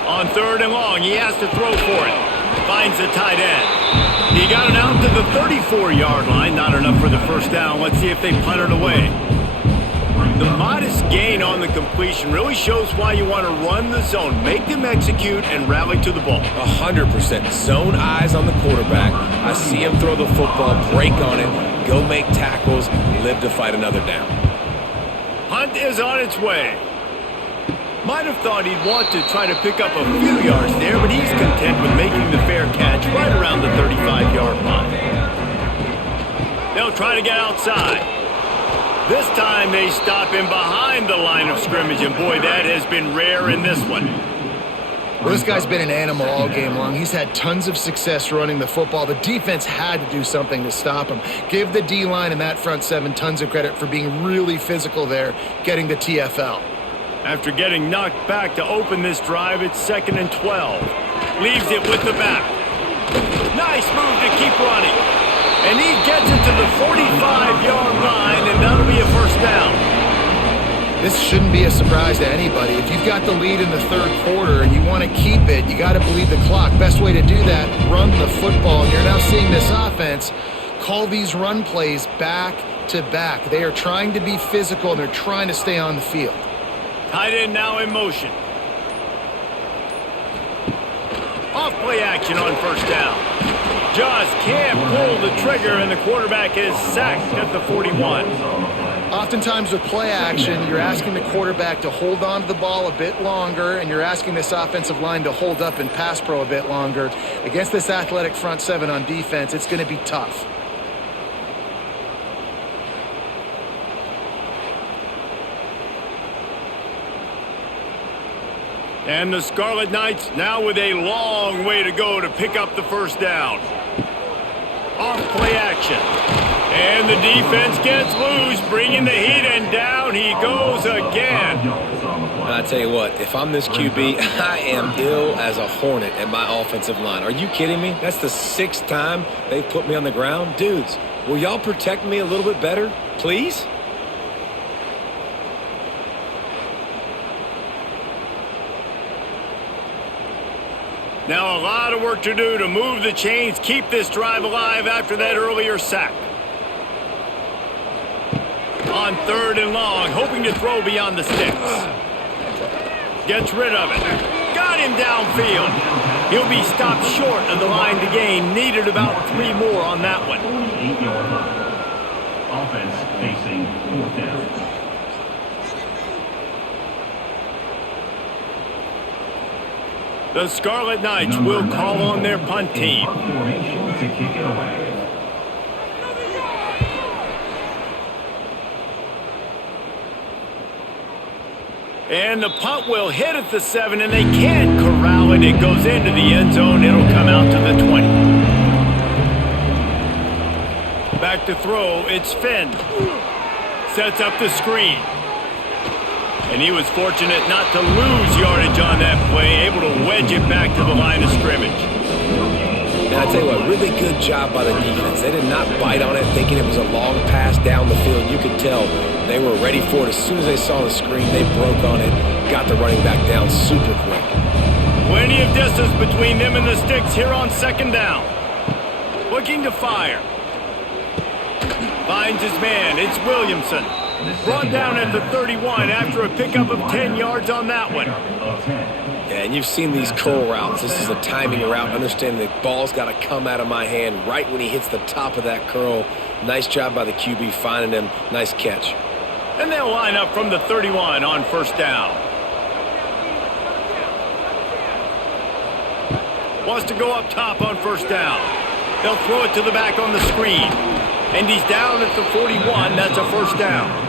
On third and long, he has to throw for it. Finds the tight end. He got it out to the 34-yard line, not enough for the first down. Let's see if they punt it away. The modest gain on the completion really shows why you want to run the zone. Make them execute and rally to the ball. 100%. Zone eyes on the quarterback. I see him throw the football, break on it, go make tackles, live to fight another down. Hunt is on its way. Might have thought he'd want to try to pick up a few yards there, but he's content with making the fair catch right around the 35-yard line. They'll try to get outside. This time they stop him behind the line of scrimmage, and boy, that has been rare in this one. Well, this guy's been an animal all game long. He's had tons of success running the football. The defense had to do something to stop him. Give the D-line and that front seven tons of credit for being really physical there, getting the TFL. After getting knocked back to open this drive, it's 2nd and 12. Leaves it with the back. Nice move to keep running. And he gets it to the 45-yard line, and that'll be a first down. This shouldn't be a surprise to anybody. If you've got the lead in the third quarter and you want to keep it, you got to bleed the clock. Best way to do that, run the football. And you're now seeing this offense call these run plays back to back. They are trying to be physical, and they're trying to stay on the field. Tight end now in motion. Off play action on first down. Just can't pull the trigger, and the quarterback is sacked at the 41. Oftentimes with play action, you're asking the quarterback to hold on to the ball a bit longer, and you're asking this offensive line to hold up in pass pro a bit longer. Against this athletic front seven on defense, it's going to be tough. And the Scarlet Knights now with a long way to go to pick up the first down. Off play action. And the defense gets loose, bringing the heat, and down he goes again. I tell you what, if I'm this QB, I am ill as a hornet at my offensive line. Are you kidding me? That's the 6th time they've put me on the ground. Dudes, will y'all protect me a little bit better, please? Now a lot of work to do to move the chains, keep this drive alive after that earlier sack. On third and long, hoping to throw beyond the sticks. Gets rid of it. Got him downfield. He'll be stopped short of the line to gain. Needed about 3 more on that one. 8-yard line. Offense facing 4th down. The Scarlet Knights will call on their punt team. Formation to kick it away. And the punt will hit at the 7, and they can't corral it. It goes into the end zone. It'll come out to the 20. Back to throw. It's Finn. Sets up the screen. And he was fortunate not to lose yardage on that play, able to wedge it back to the line of scrimmage. And I tell you what, really good job by the defense. They did not bite on it thinking it was a long pass down the field. You could tell they were ready for it. As soon as they saw the screen, they broke on it, got the running back down super quick. Plenty of distance between them and the sticks here on second down. Looking to fire. Finds his man. It's Williamson. Brought down at the 31 after a pickup of 10 yards on that one. Yeah, and you've seen these curl routes. This is a timing route. Understand the ball's got to come out of my hand right when he hits the top of that curl. Nice job by the QB finding him. Nice catch. And they'll line up from the 31 on first down. Wants to go up top on first down. They'll throw it to the back on the screen. And he's down at the 41. That's a first down.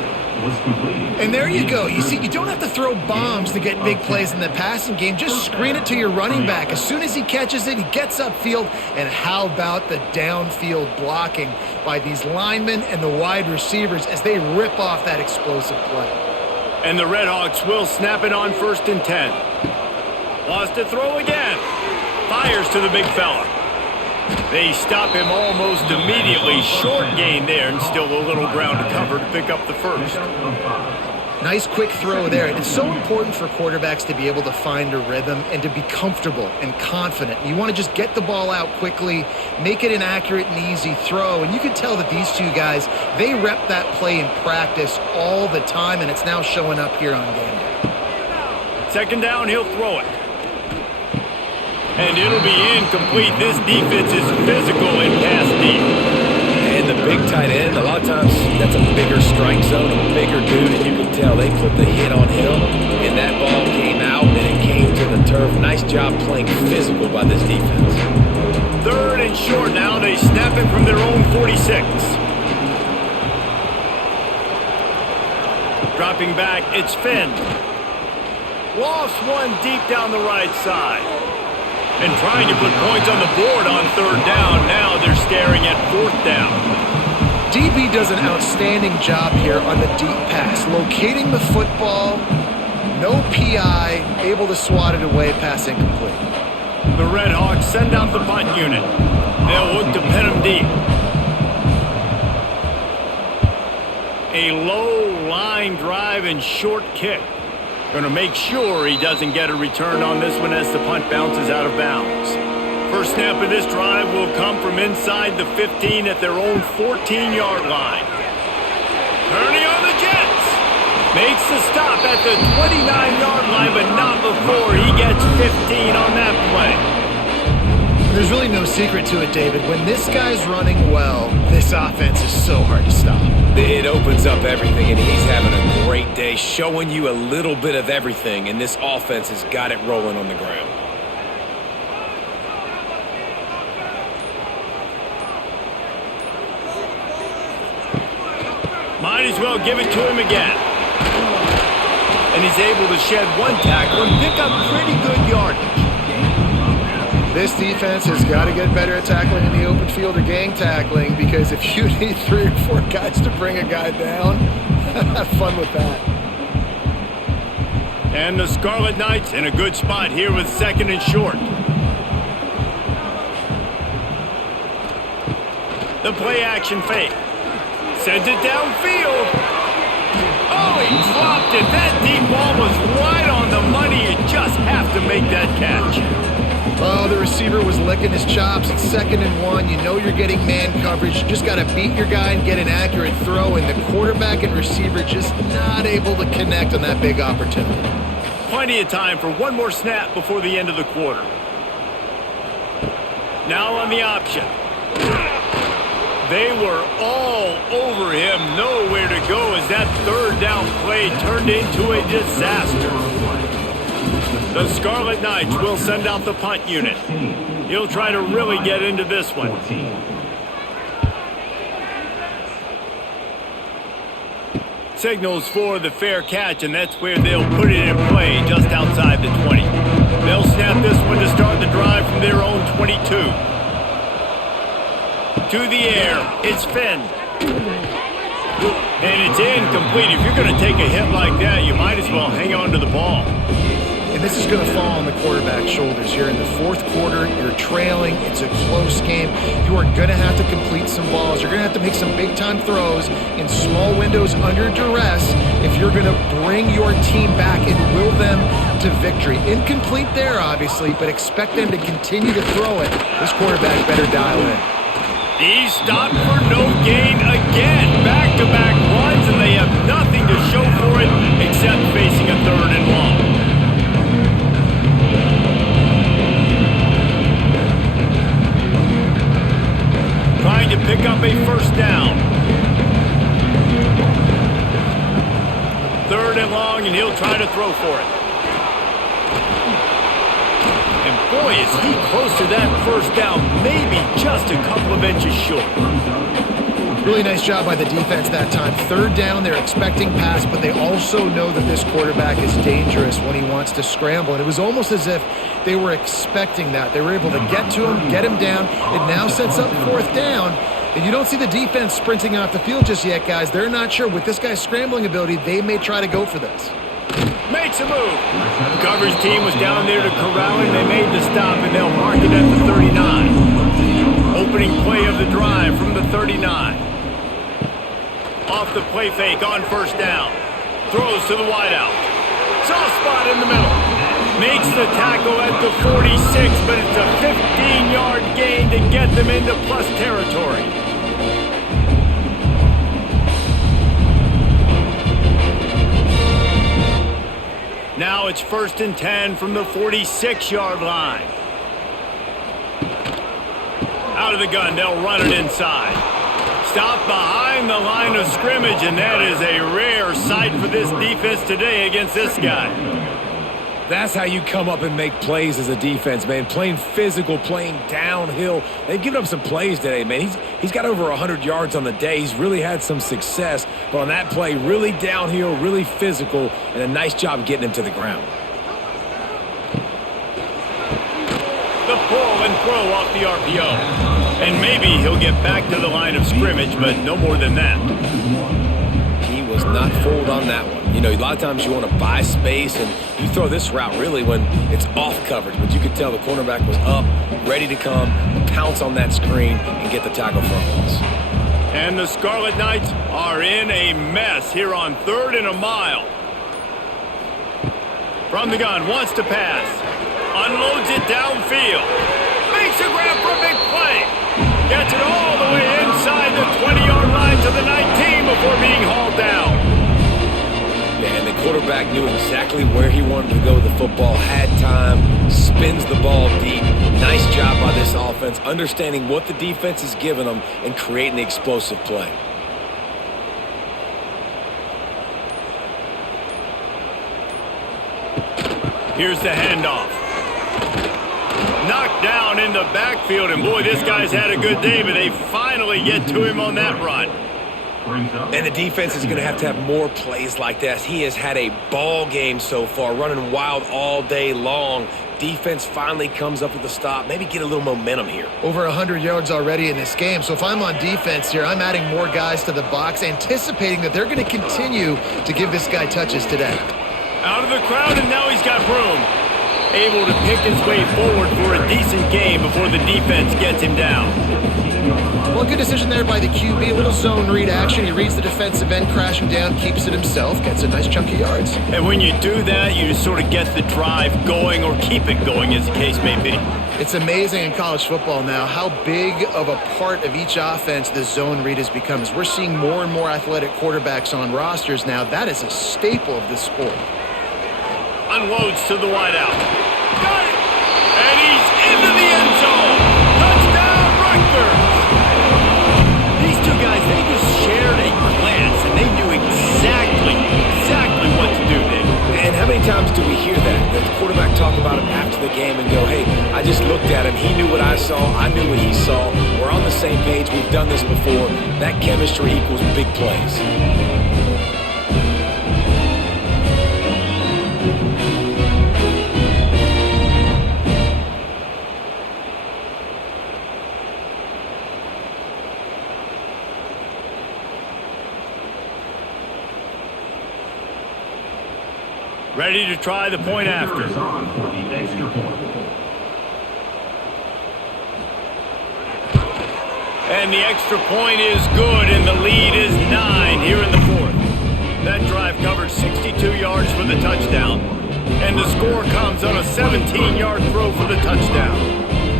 And there you go. You see, you don't have to throw bombs to get big plays in the passing game. Just screen it to your running back. As soon as he catches it, he gets upfield. And how about the downfield blocking by these linemen and the wide receivers as they rip off that explosive play. And the Redhawks will snap it on first and 10. Wants to throw again. Fires to the big fella. They stop him almost immediately. Short gain there, and still a little ground to cover to pick up the first. Nice quick throw there. And it's so important for quarterbacks to be able to find a rhythm and to be comfortable and confident. You want to just get the ball out quickly, make it an accurate and easy throw. And you can tell that these two guys, they rep that play in practice all the time, and it's now showing up here on game day. Second down, he'll throw it. And it'll be incomplete. This defense is physical in pass deep. And the big tight end, a lot of times that's a bigger strike zone, a bigger dude, and you can tell they put the hit on him, and that ball came out, and it came to the turf. Nice job playing physical by this defense. Third and short now. They snap it from their own 46. Dropping back, it's Finn. Lost one deep down the right side. And trying to put points on the board on third down. Now they're staring at fourth down. DB does an outstanding job here on the deep pass, locating the football, no PI, able to swat it away, pass incomplete. The Redhawks send out the punt unit. They'll look to pin him deep. A low line drive and short kick. Going to make sure he doesn't get a return on this one as the punt bounces out of bounds. First snap of this drive will come from inside the 15 at their own 14-yard line. Turning on the Jets. Makes the stop at the 29-yard line, but not before he gets 15 on that play. There's really no secret to it, David. When this guy's running well, this offense is so hard to stop. It opens up everything, and he's having a great day, showing you a little bit of everything, and this offense has got it rolling on the ground. Might as well give it to him again. And he's able to shed one tackle and pick up pretty good yardage. This defense has got to get better at tackling in the open field or gang tackling, because if you need 3 or 4 guys to bring a guy down, have fun with that. And the Scarlet Knights in a good spot here with second and short. The play action fake. Sends it downfield. Oh, he dropped it. That deep ball was right on the money. You just have to make that catch. Oh, the receiver was licking his chops. It's 2nd and 1. You know you're getting man coverage. You just got to beat your guy and get an accurate throw. And the quarterback and receiver just not able to connect on that big opportunity. Plenty of time for one more snap before the end of the quarter. Now on the option. They were all over him. Nowhere to go as that third down play turned into a disaster. The Scarlet Knights will send out the punt unit. He'll try to really get into this one. signals for the fair catch, and that's where they'll put it in play just outside the 20. They'll snap this one to start the drive from their own 22. To the air, it's Finn. And it's incomplete. If you're going to take a hit like that, you might as well hang on to the ball. And this is going to fall on the quarterback's shoulders here in the fourth quarter. You're trailing. It's a close game. You are going to have to complete some balls. You're going to have to make some big-time throws in small windows under duress if you're going to bring your team back and will them to victory. Incomplete there, obviously, but expect them to continue to throw it. This quarterback better dial in. He's stopped for no gain again. Back-to-back runs, and they have nothing to show for it except facing a 3rd and long. Trying to pick up a 1st down. 3rd and long, and he'll try to throw for it. And boy, is he close to that 1st down, maybe just a couple of inches short. Really nice job by the defense that time. 3rd down, they're expecting pass, but they also know that this quarterback is dangerous when he wants to scramble. And it was almost as if they were expecting that. They were able to get to him, get him down. It now sets up 4th down. And you don't see the defense sprinting off the field just yet, guys. They're not sure. With this guy's scrambling ability, they may try to go for this. Makes a move. The coverage team was down there to corral him. They made the stop, and they'll mark it at the 39. Opening play of the drive from the 39. Off the play fake on 1st down. Throws to the wideout. Soft spot in the middle. Makes the tackle at the 46, but it's a 15-yard gain to get them into plus territory. Now it's 1st and 10 from the 46-yard line. Out of the gun, they'll run it inside. Stop behind the line of scrimmage, and that is a rare sight for this defense today against this guy. That's how you come up and make plays as a defense, man. Playing physical, playing downhill. They've given up some plays today, man. He's got over 100 yards on the day. He's really had some success. But on that play, really downhill, really physical, and a nice job getting him to the ground. The pull and throw off the RPO. And maybe he'll get back to the line of scrimmage, but no more than that. He was not fooled on that one. You know, a lot of times you want to buy space, and you throw this route really when it's off coverage. But you could tell the cornerback was up, ready to come, pounce on that screen, and get the tackle for a loss. And the Scarlet Knights are in a mess here on 3rd and a mile. From the gun, wants to pass. Unloads it downfield. Makes a grab for a big play. Gets it all the way inside the 20-yard line to the 19 before being hauled down. Yeah, and the quarterback knew exactly where he wanted to go with the football, had time, spins the ball deep. Nice job by this offense, understanding what the defense is giving them and creating the explosive play. Here's the handoff. Knocked down in the backfield, and boy, this guy's had a good day, but they finally get to him on that run. And the defense is going to have more plays like that. He has had a ball game so far, running wild all day long. Defense finally comes up with a stop, maybe get a little momentum here. Over 100 yards already in this game, so if I'm on defense here, I'm adding more guys to the box, anticipating that they're going to continue to give this guy touches today. Out of the crowd, and now he's got room. Able to pick his way forward for a decent game before the defense gets him down. Well, good decision there by the QB. A little zone read action. He reads the defensive end crashing down, keeps it himself, gets a nice chunk of yards. And when you do that, you just sort of get the drive going or keep it going, as the case may be. It's amazing in college football now how big of a part of each offense the zone read has become. As we're seeing more and more athletic quarterbacks on rosters now, that is a staple of this sport. Unloads to the wideout. Got it! And he's into the end zone. Touchdown, Rutgers! These two guys, they just shared a glance, and they knew exactly what to do there. And how many times do we hear that? The quarterback talk about him after the game and go, hey, I just looked at him. He knew what I saw. I knew what he saw. We're on the same page. We've done this before. That chemistry equals big plays. Ready to try the point after. On for the extra point. And the extra point is good, and the lead is 9 here in the fourth. That drive covered 62 yards for the touchdown, and the score comes on a 17-yard throw for the touchdown.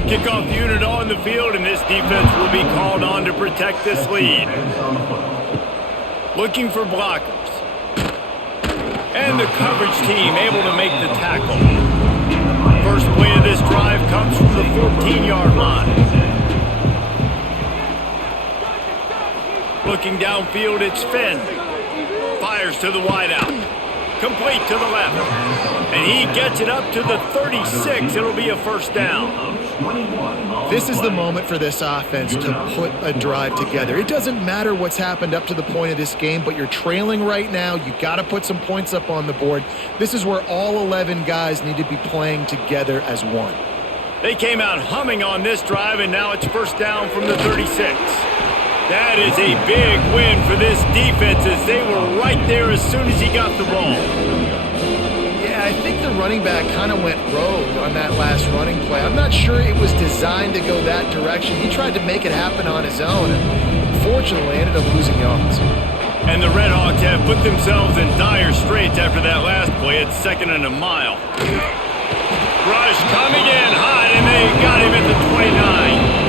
Kickoff unit on the field, and this defense will be called on to protect this lead. Looking for blockers. And the coverage team able to make the tackle. First play of this drive comes from the 14-yard line. Looking downfield, it's Finn. Fires to the wideout. Complete to the left. And he gets it up to the 36. It'll be a first down. This is the moment for this offense to put a drive together. It doesn't matter what's happened up to the point of this game, but you're trailing right now. You got to put some points up on the board. This is where all 11 guys need to be playing together as one. They came out humming on this drive, and now it's first down from the 36. That is a big win for this defense, as they were right there as soon as he got the ball. Yeah, I think the running back kind of went rogue on that last running play. I'm not sure it was designed to go that direction. He tried to make it happen on his own, and unfortunately ended up losing yards. And the Red Hawks have put themselves in dire straits after that last play. It's 2nd and a mile. Rush coming in hot, and they got him at the 29.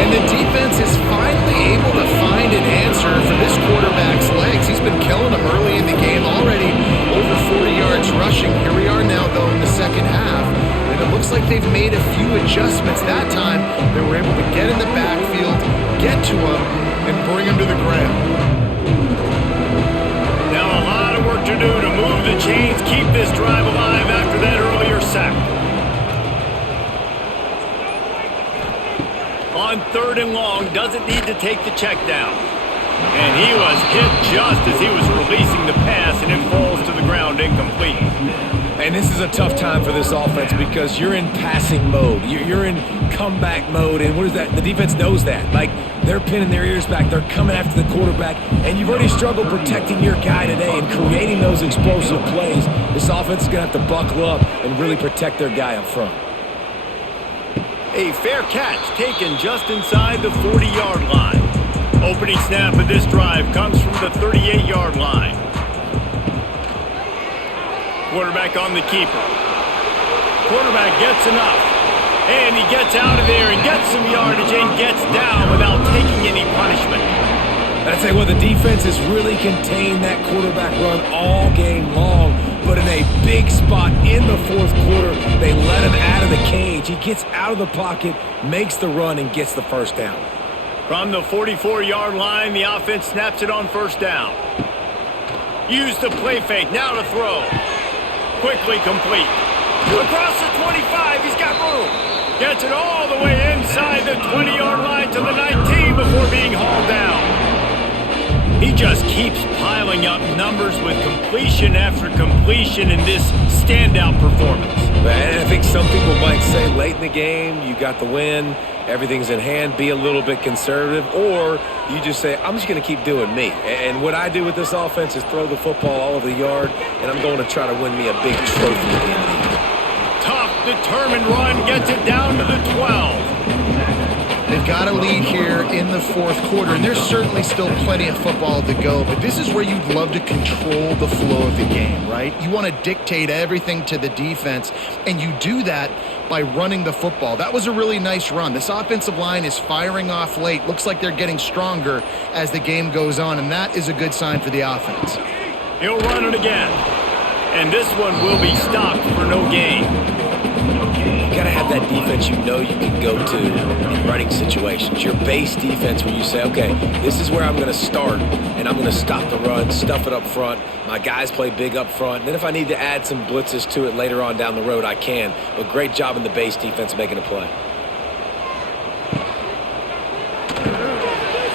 And the defense is finally able to find an answer for this quarterback's legs. He's been killing them early in the game, already over 40 yards rushing. Here we are now, though, in the second half. And it looks like they've made a few adjustments that time. They were able to get in the backfield, get to him, and bring him to the ground. Now a lot of work to do to move the chains, keep this drive alive after that earlier sack. On 3rd and long, doesn't need to take the check down. And he was hit just as he was releasing the pass, and it falls to the ground incomplete. And this is a tough time for this offense because you're in passing mode. You're in comeback mode, and what is that? The defense knows that. Like, they're pinning their ears back. They're coming after the quarterback, and you've already struggled protecting your guy today and creating those explosive plays. This offense is going to have to buckle up and really protect their guy up front. A fair catch taken just inside the 40-yard line. Opening snap of this drive comes from the 38-yard line. Quarterback on the keeper. Quarterback gets enough. And he gets out of there and gets some yardage and gets down without taking any punishment. I'd say, well, the defense has really contained that quarterback run all game long. But in a big spot in the fourth quarter, they let him out of the cage. He gets out of the pocket, makes the run, and gets the first down. From the 44-yard line, the offense snaps it on first down. Use the play fake, now to throw. Quickly complete. Across the 25, he's got room. Gets it all the way inside the 20-yard line to the 19 before being hauled down. He just keeps piling up numbers with completion after completion in this standout performance. And I think some people might say late in the game, you got the win, everything's in hand, be a little bit conservative, or you just say, I'm just going to keep doing me. And what I do with this offense is throw the football all over the yard, and I'm going to try to win me a big trophy at the end of the year. Tough, determined run, gets it down to the 12. They've got a lead here in the fourth quarter, and there's certainly still plenty of football to go, but this is where you'd love to control the flow of the game, right? You want to dictate everything to the defense, and you do that by running the football. That was a really nice run. This offensive line is firing off late. Looks like they're getting stronger as the game goes on, and that is a good sign for the offense. He'll run it again, and this one will be stopped for no gain. You got to have that defense you know you can go to in running situations. Your base defense where you say, okay, this is where I'm going to start, and I'm going to stop the run, stuff it up front. My guys play big up front. And then if I need to add some blitzes to it later on down the road, I can. But great job in the base defense making a play.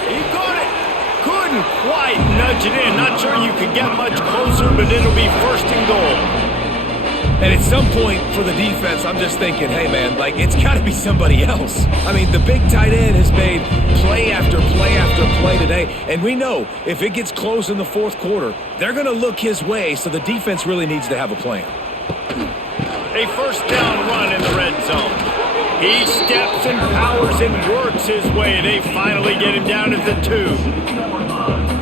He caught it. Couldn't quite nudge it in. Not sure you could get much closer, but it'll be 1st and goal. And at some point for the defense, I'm just thinking, hey, man, like, it's got to be somebody else. I mean, the big tight end has made play after play after play today. And we know if it gets close in the fourth quarter, they're going to look his way, so the defense really needs to have a plan. A first down run in the red zone. He steps and powers and works his way. They finally get him down at the 2.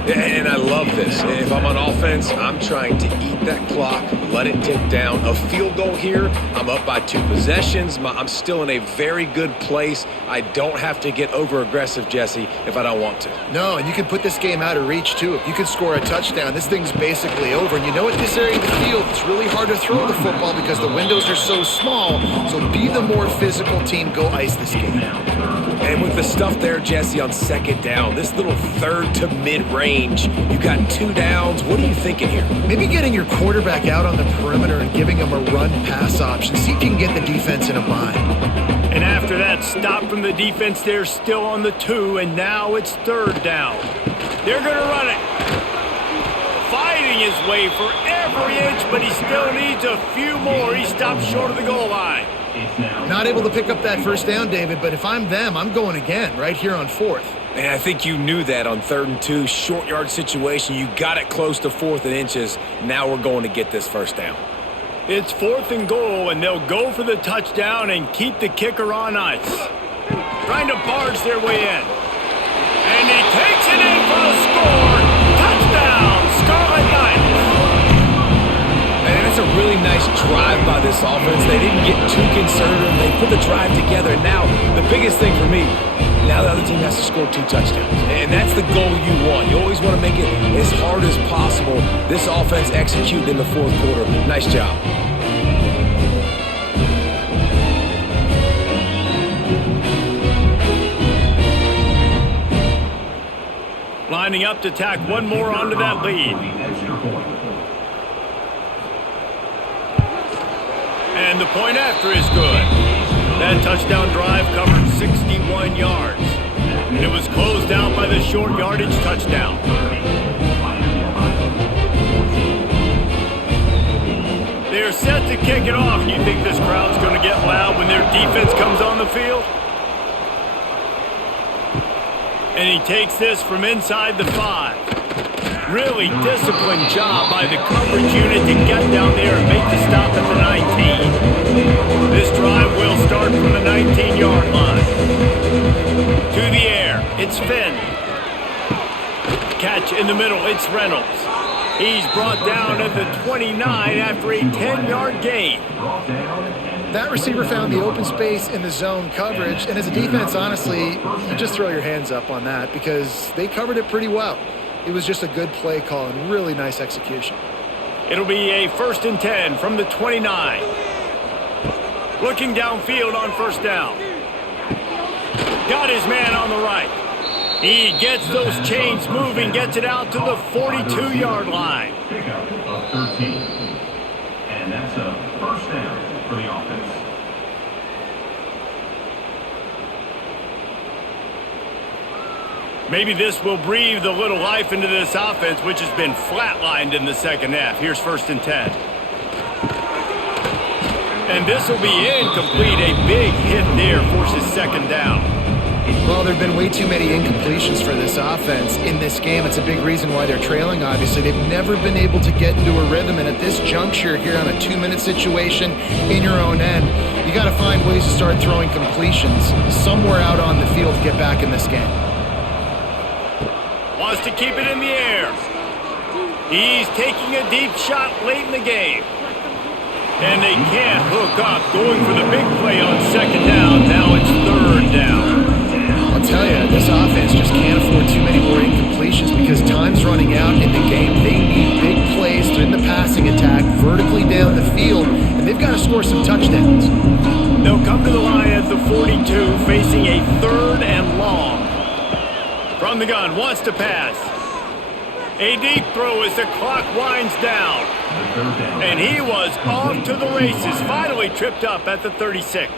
And I love this. If I'm on offense, I'm trying to eat that clock, let it tick down. A field goal here, I'm up by 2 possessions. I'm still in a very good place. I don't have to get over-aggressive, Jesse, if I don't want to. No, and you can put this game out of reach, too. If you can score a touchdown, this thing's basically over. And you know, at this area of the field, it's really hard to throw the football because the windows are so small. So be the more physical team. Go ice this game. And with the stuff there, Jesse, on second down, this little third to mid-range, you got 2 downs. What are you thinking here? Maybe getting your quarterback out on the perimeter and giving him a run-pass option. See if you can get the defense in a bind. And after that stop from the defense, they're still on the 2, and now it's 3rd down. They're going to run it. Fighting his way for every inch, but he still needs a few more. He stops short of the goal line. Not able to pick up that first down, David, but if I'm them, I'm going again right here on 4th. And I think you knew that on 3rd and 2, short yard situation. You got it close to 4th and inches. Now we're going to get this first down. It's 4th and goal, and they'll go for the touchdown and keep the kicker on ice. Trying to barge their way in. And he takes it in for a score. Touchdown, Scarlet Knights. And it's a really nice drive by this offense. They didn't get too conservative. They put the drive together. Now, the biggest thing for me, now the other team has to score 2 touchdowns. And that's the goal you want. You always want to make it as hard as possible. This offense executed in the fourth quarter. Nice job. Lining up to tack one more onto that lead. And the point after is good. That touchdown drive covered 61 yards. And it was closed out by the short yardage touchdown. They're set to kick it off. You think this crowd's going to get loud when their defense comes on the field? And he takes this from inside the 5. Really disciplined job by the coverage unit to get down there and make the stop at the 19. This drive will start from the 19-yard line. To the air, it's Finn. Catch in the middle, it's Reynolds. He's brought down at the 29 after a 10-yard gain. That receiver found the open space in the zone coverage, and as a defense, honestly, you just throw your hands up on that because they covered it pretty well. It was just a good play call and really nice execution. It'll be a 1st and 10 from the 29. Looking downfield on 1st down. Got his man on the right. He gets those chains moving, gets it out to the 42-yard line. Pickup of 13. And that's a 1st down for the offense. Maybe this will breathe a little life into this offense, which has been flatlined in the second half. Here's 1st and 10. And this will be incomplete. A big hit there forces 2nd down. Well, there have been way too many incompletions for this offense in this game. It's a big reason why they're trailing, obviously. They've never been able to get into a rhythm, and at this juncture here on a 2-minute situation in your own end, you got to find ways to start throwing completions somewhere out on the field to get back in this game. Wants to keep it in the air. He's taking a deep shot late in the game. And they can't hook up, going for the big play on 2nd down. Now it's 3rd down. I'll tell you, this offense just can't afford too many more incompletions because time's running out in the game. They need big plays in the passing attack, vertically down the field, and they've got to score some touchdowns. They'll come to the line at the 42, facing a 3rd and long. From the gun, wants to pass. A deep throw as the clock winds down. And he was off to the races, finally tripped up at the 36.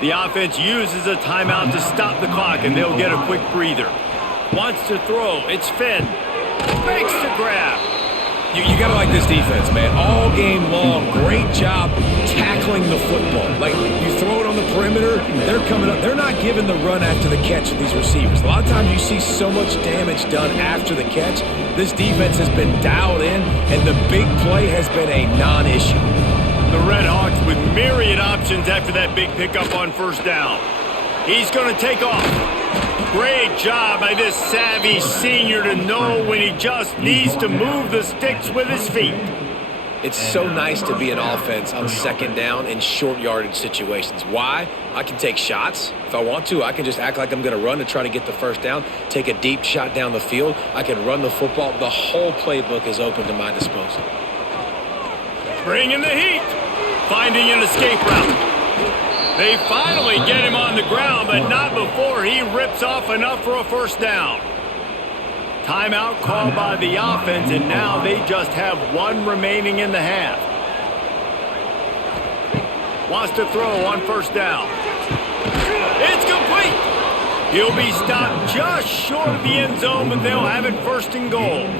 The offense uses a timeout to stop the clock, and they'll get a quick breather. Wants to throw, it's Finn. Makes the grab. You got to like this defense, man. All game long, great job tackling the football. Like, you throw it on the perimeter, they're coming up. They're not giving the run after the catch with these receivers. A lot of times you see so much damage done after the catch. This defense has been dialed in, and the big play has been a non-issue. The Red Hawks with myriad options after that big pickup on first down. He's going to take off. Great job by this savvy senior to know when he just needs to move the sticks with his feet. It's so nice to be an offense on second down in short yardage situations. Why? I can take shots. If I want to, I can just act like I'm going to run to try to get the first down, take a deep shot down the field. I can run the football. The whole playbook is open to my disposal. Bringing the heat. Finding an escape route. They finally get him on the ground, but not before he rips off enough for a first down. Timeout called by the offense, and now they just have one remaining in the half. Wants to throw on first down. It's complete. He'll be stopped just short of the end zone, but they'll have it first and goal.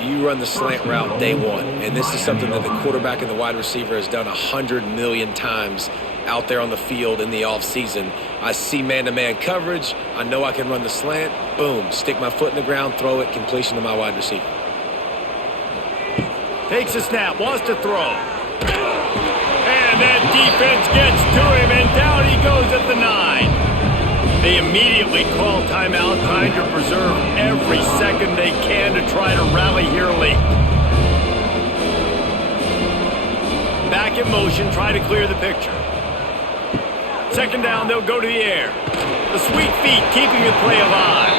You run the slant route day one, and this is something that the quarterback and the wide receiver has done 100 million times out there on the field in the offseason. I see man-to-man coverage. I know I can run the slant. Boom, stick my foot in the ground, throw it, completion to my wide receiver. Takes a snap, wants to throw. And that defense gets to him, and down he goes at the 9. They immediately call timeout, trying to preserve every second they can to try to rally here late. Back in motion, try to clear the picture. Second down, they'll go to the air. The sweet feet keeping the play alive.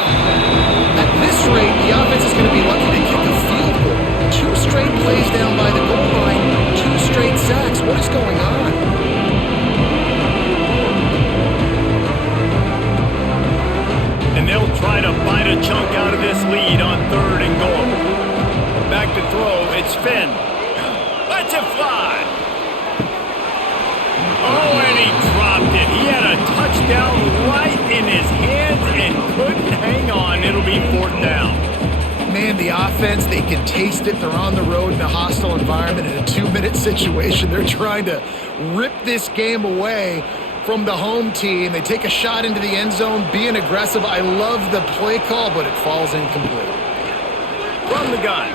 At this rate, the offense is going to be lucky to kick a field goal. 2 straight plays down by the goal line, 2 straight sacks. What is going on? And they'll try to bite a chunk out of this lead on 3rd and goal. Back to throw, it's Finn. Lets it fly. Oh, and he dropped it. He had a touchdown right in his hands and couldn't hang on. It'll be 4th down. Man, the offense, they can taste it. They're on the road in a hostile environment in a 2-minute situation. They're trying to rip this game away from the home team. They take a shot into the end zone, being aggressive. I love the play call, but it falls incomplete. From the gun.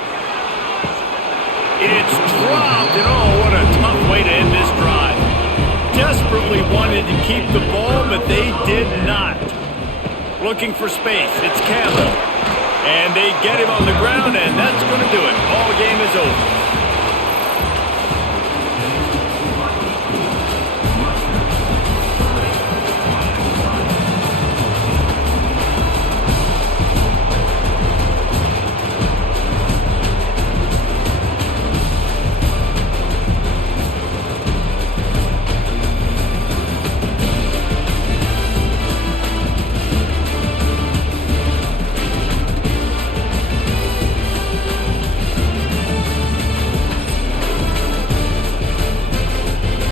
It's dropped, and oh, what a tough way to end this drive. Desperately wanted to keep the ball, but they did not. Looking for space, it's Campbell. And they get him on the ground, and that's going to do it. Ball game is over.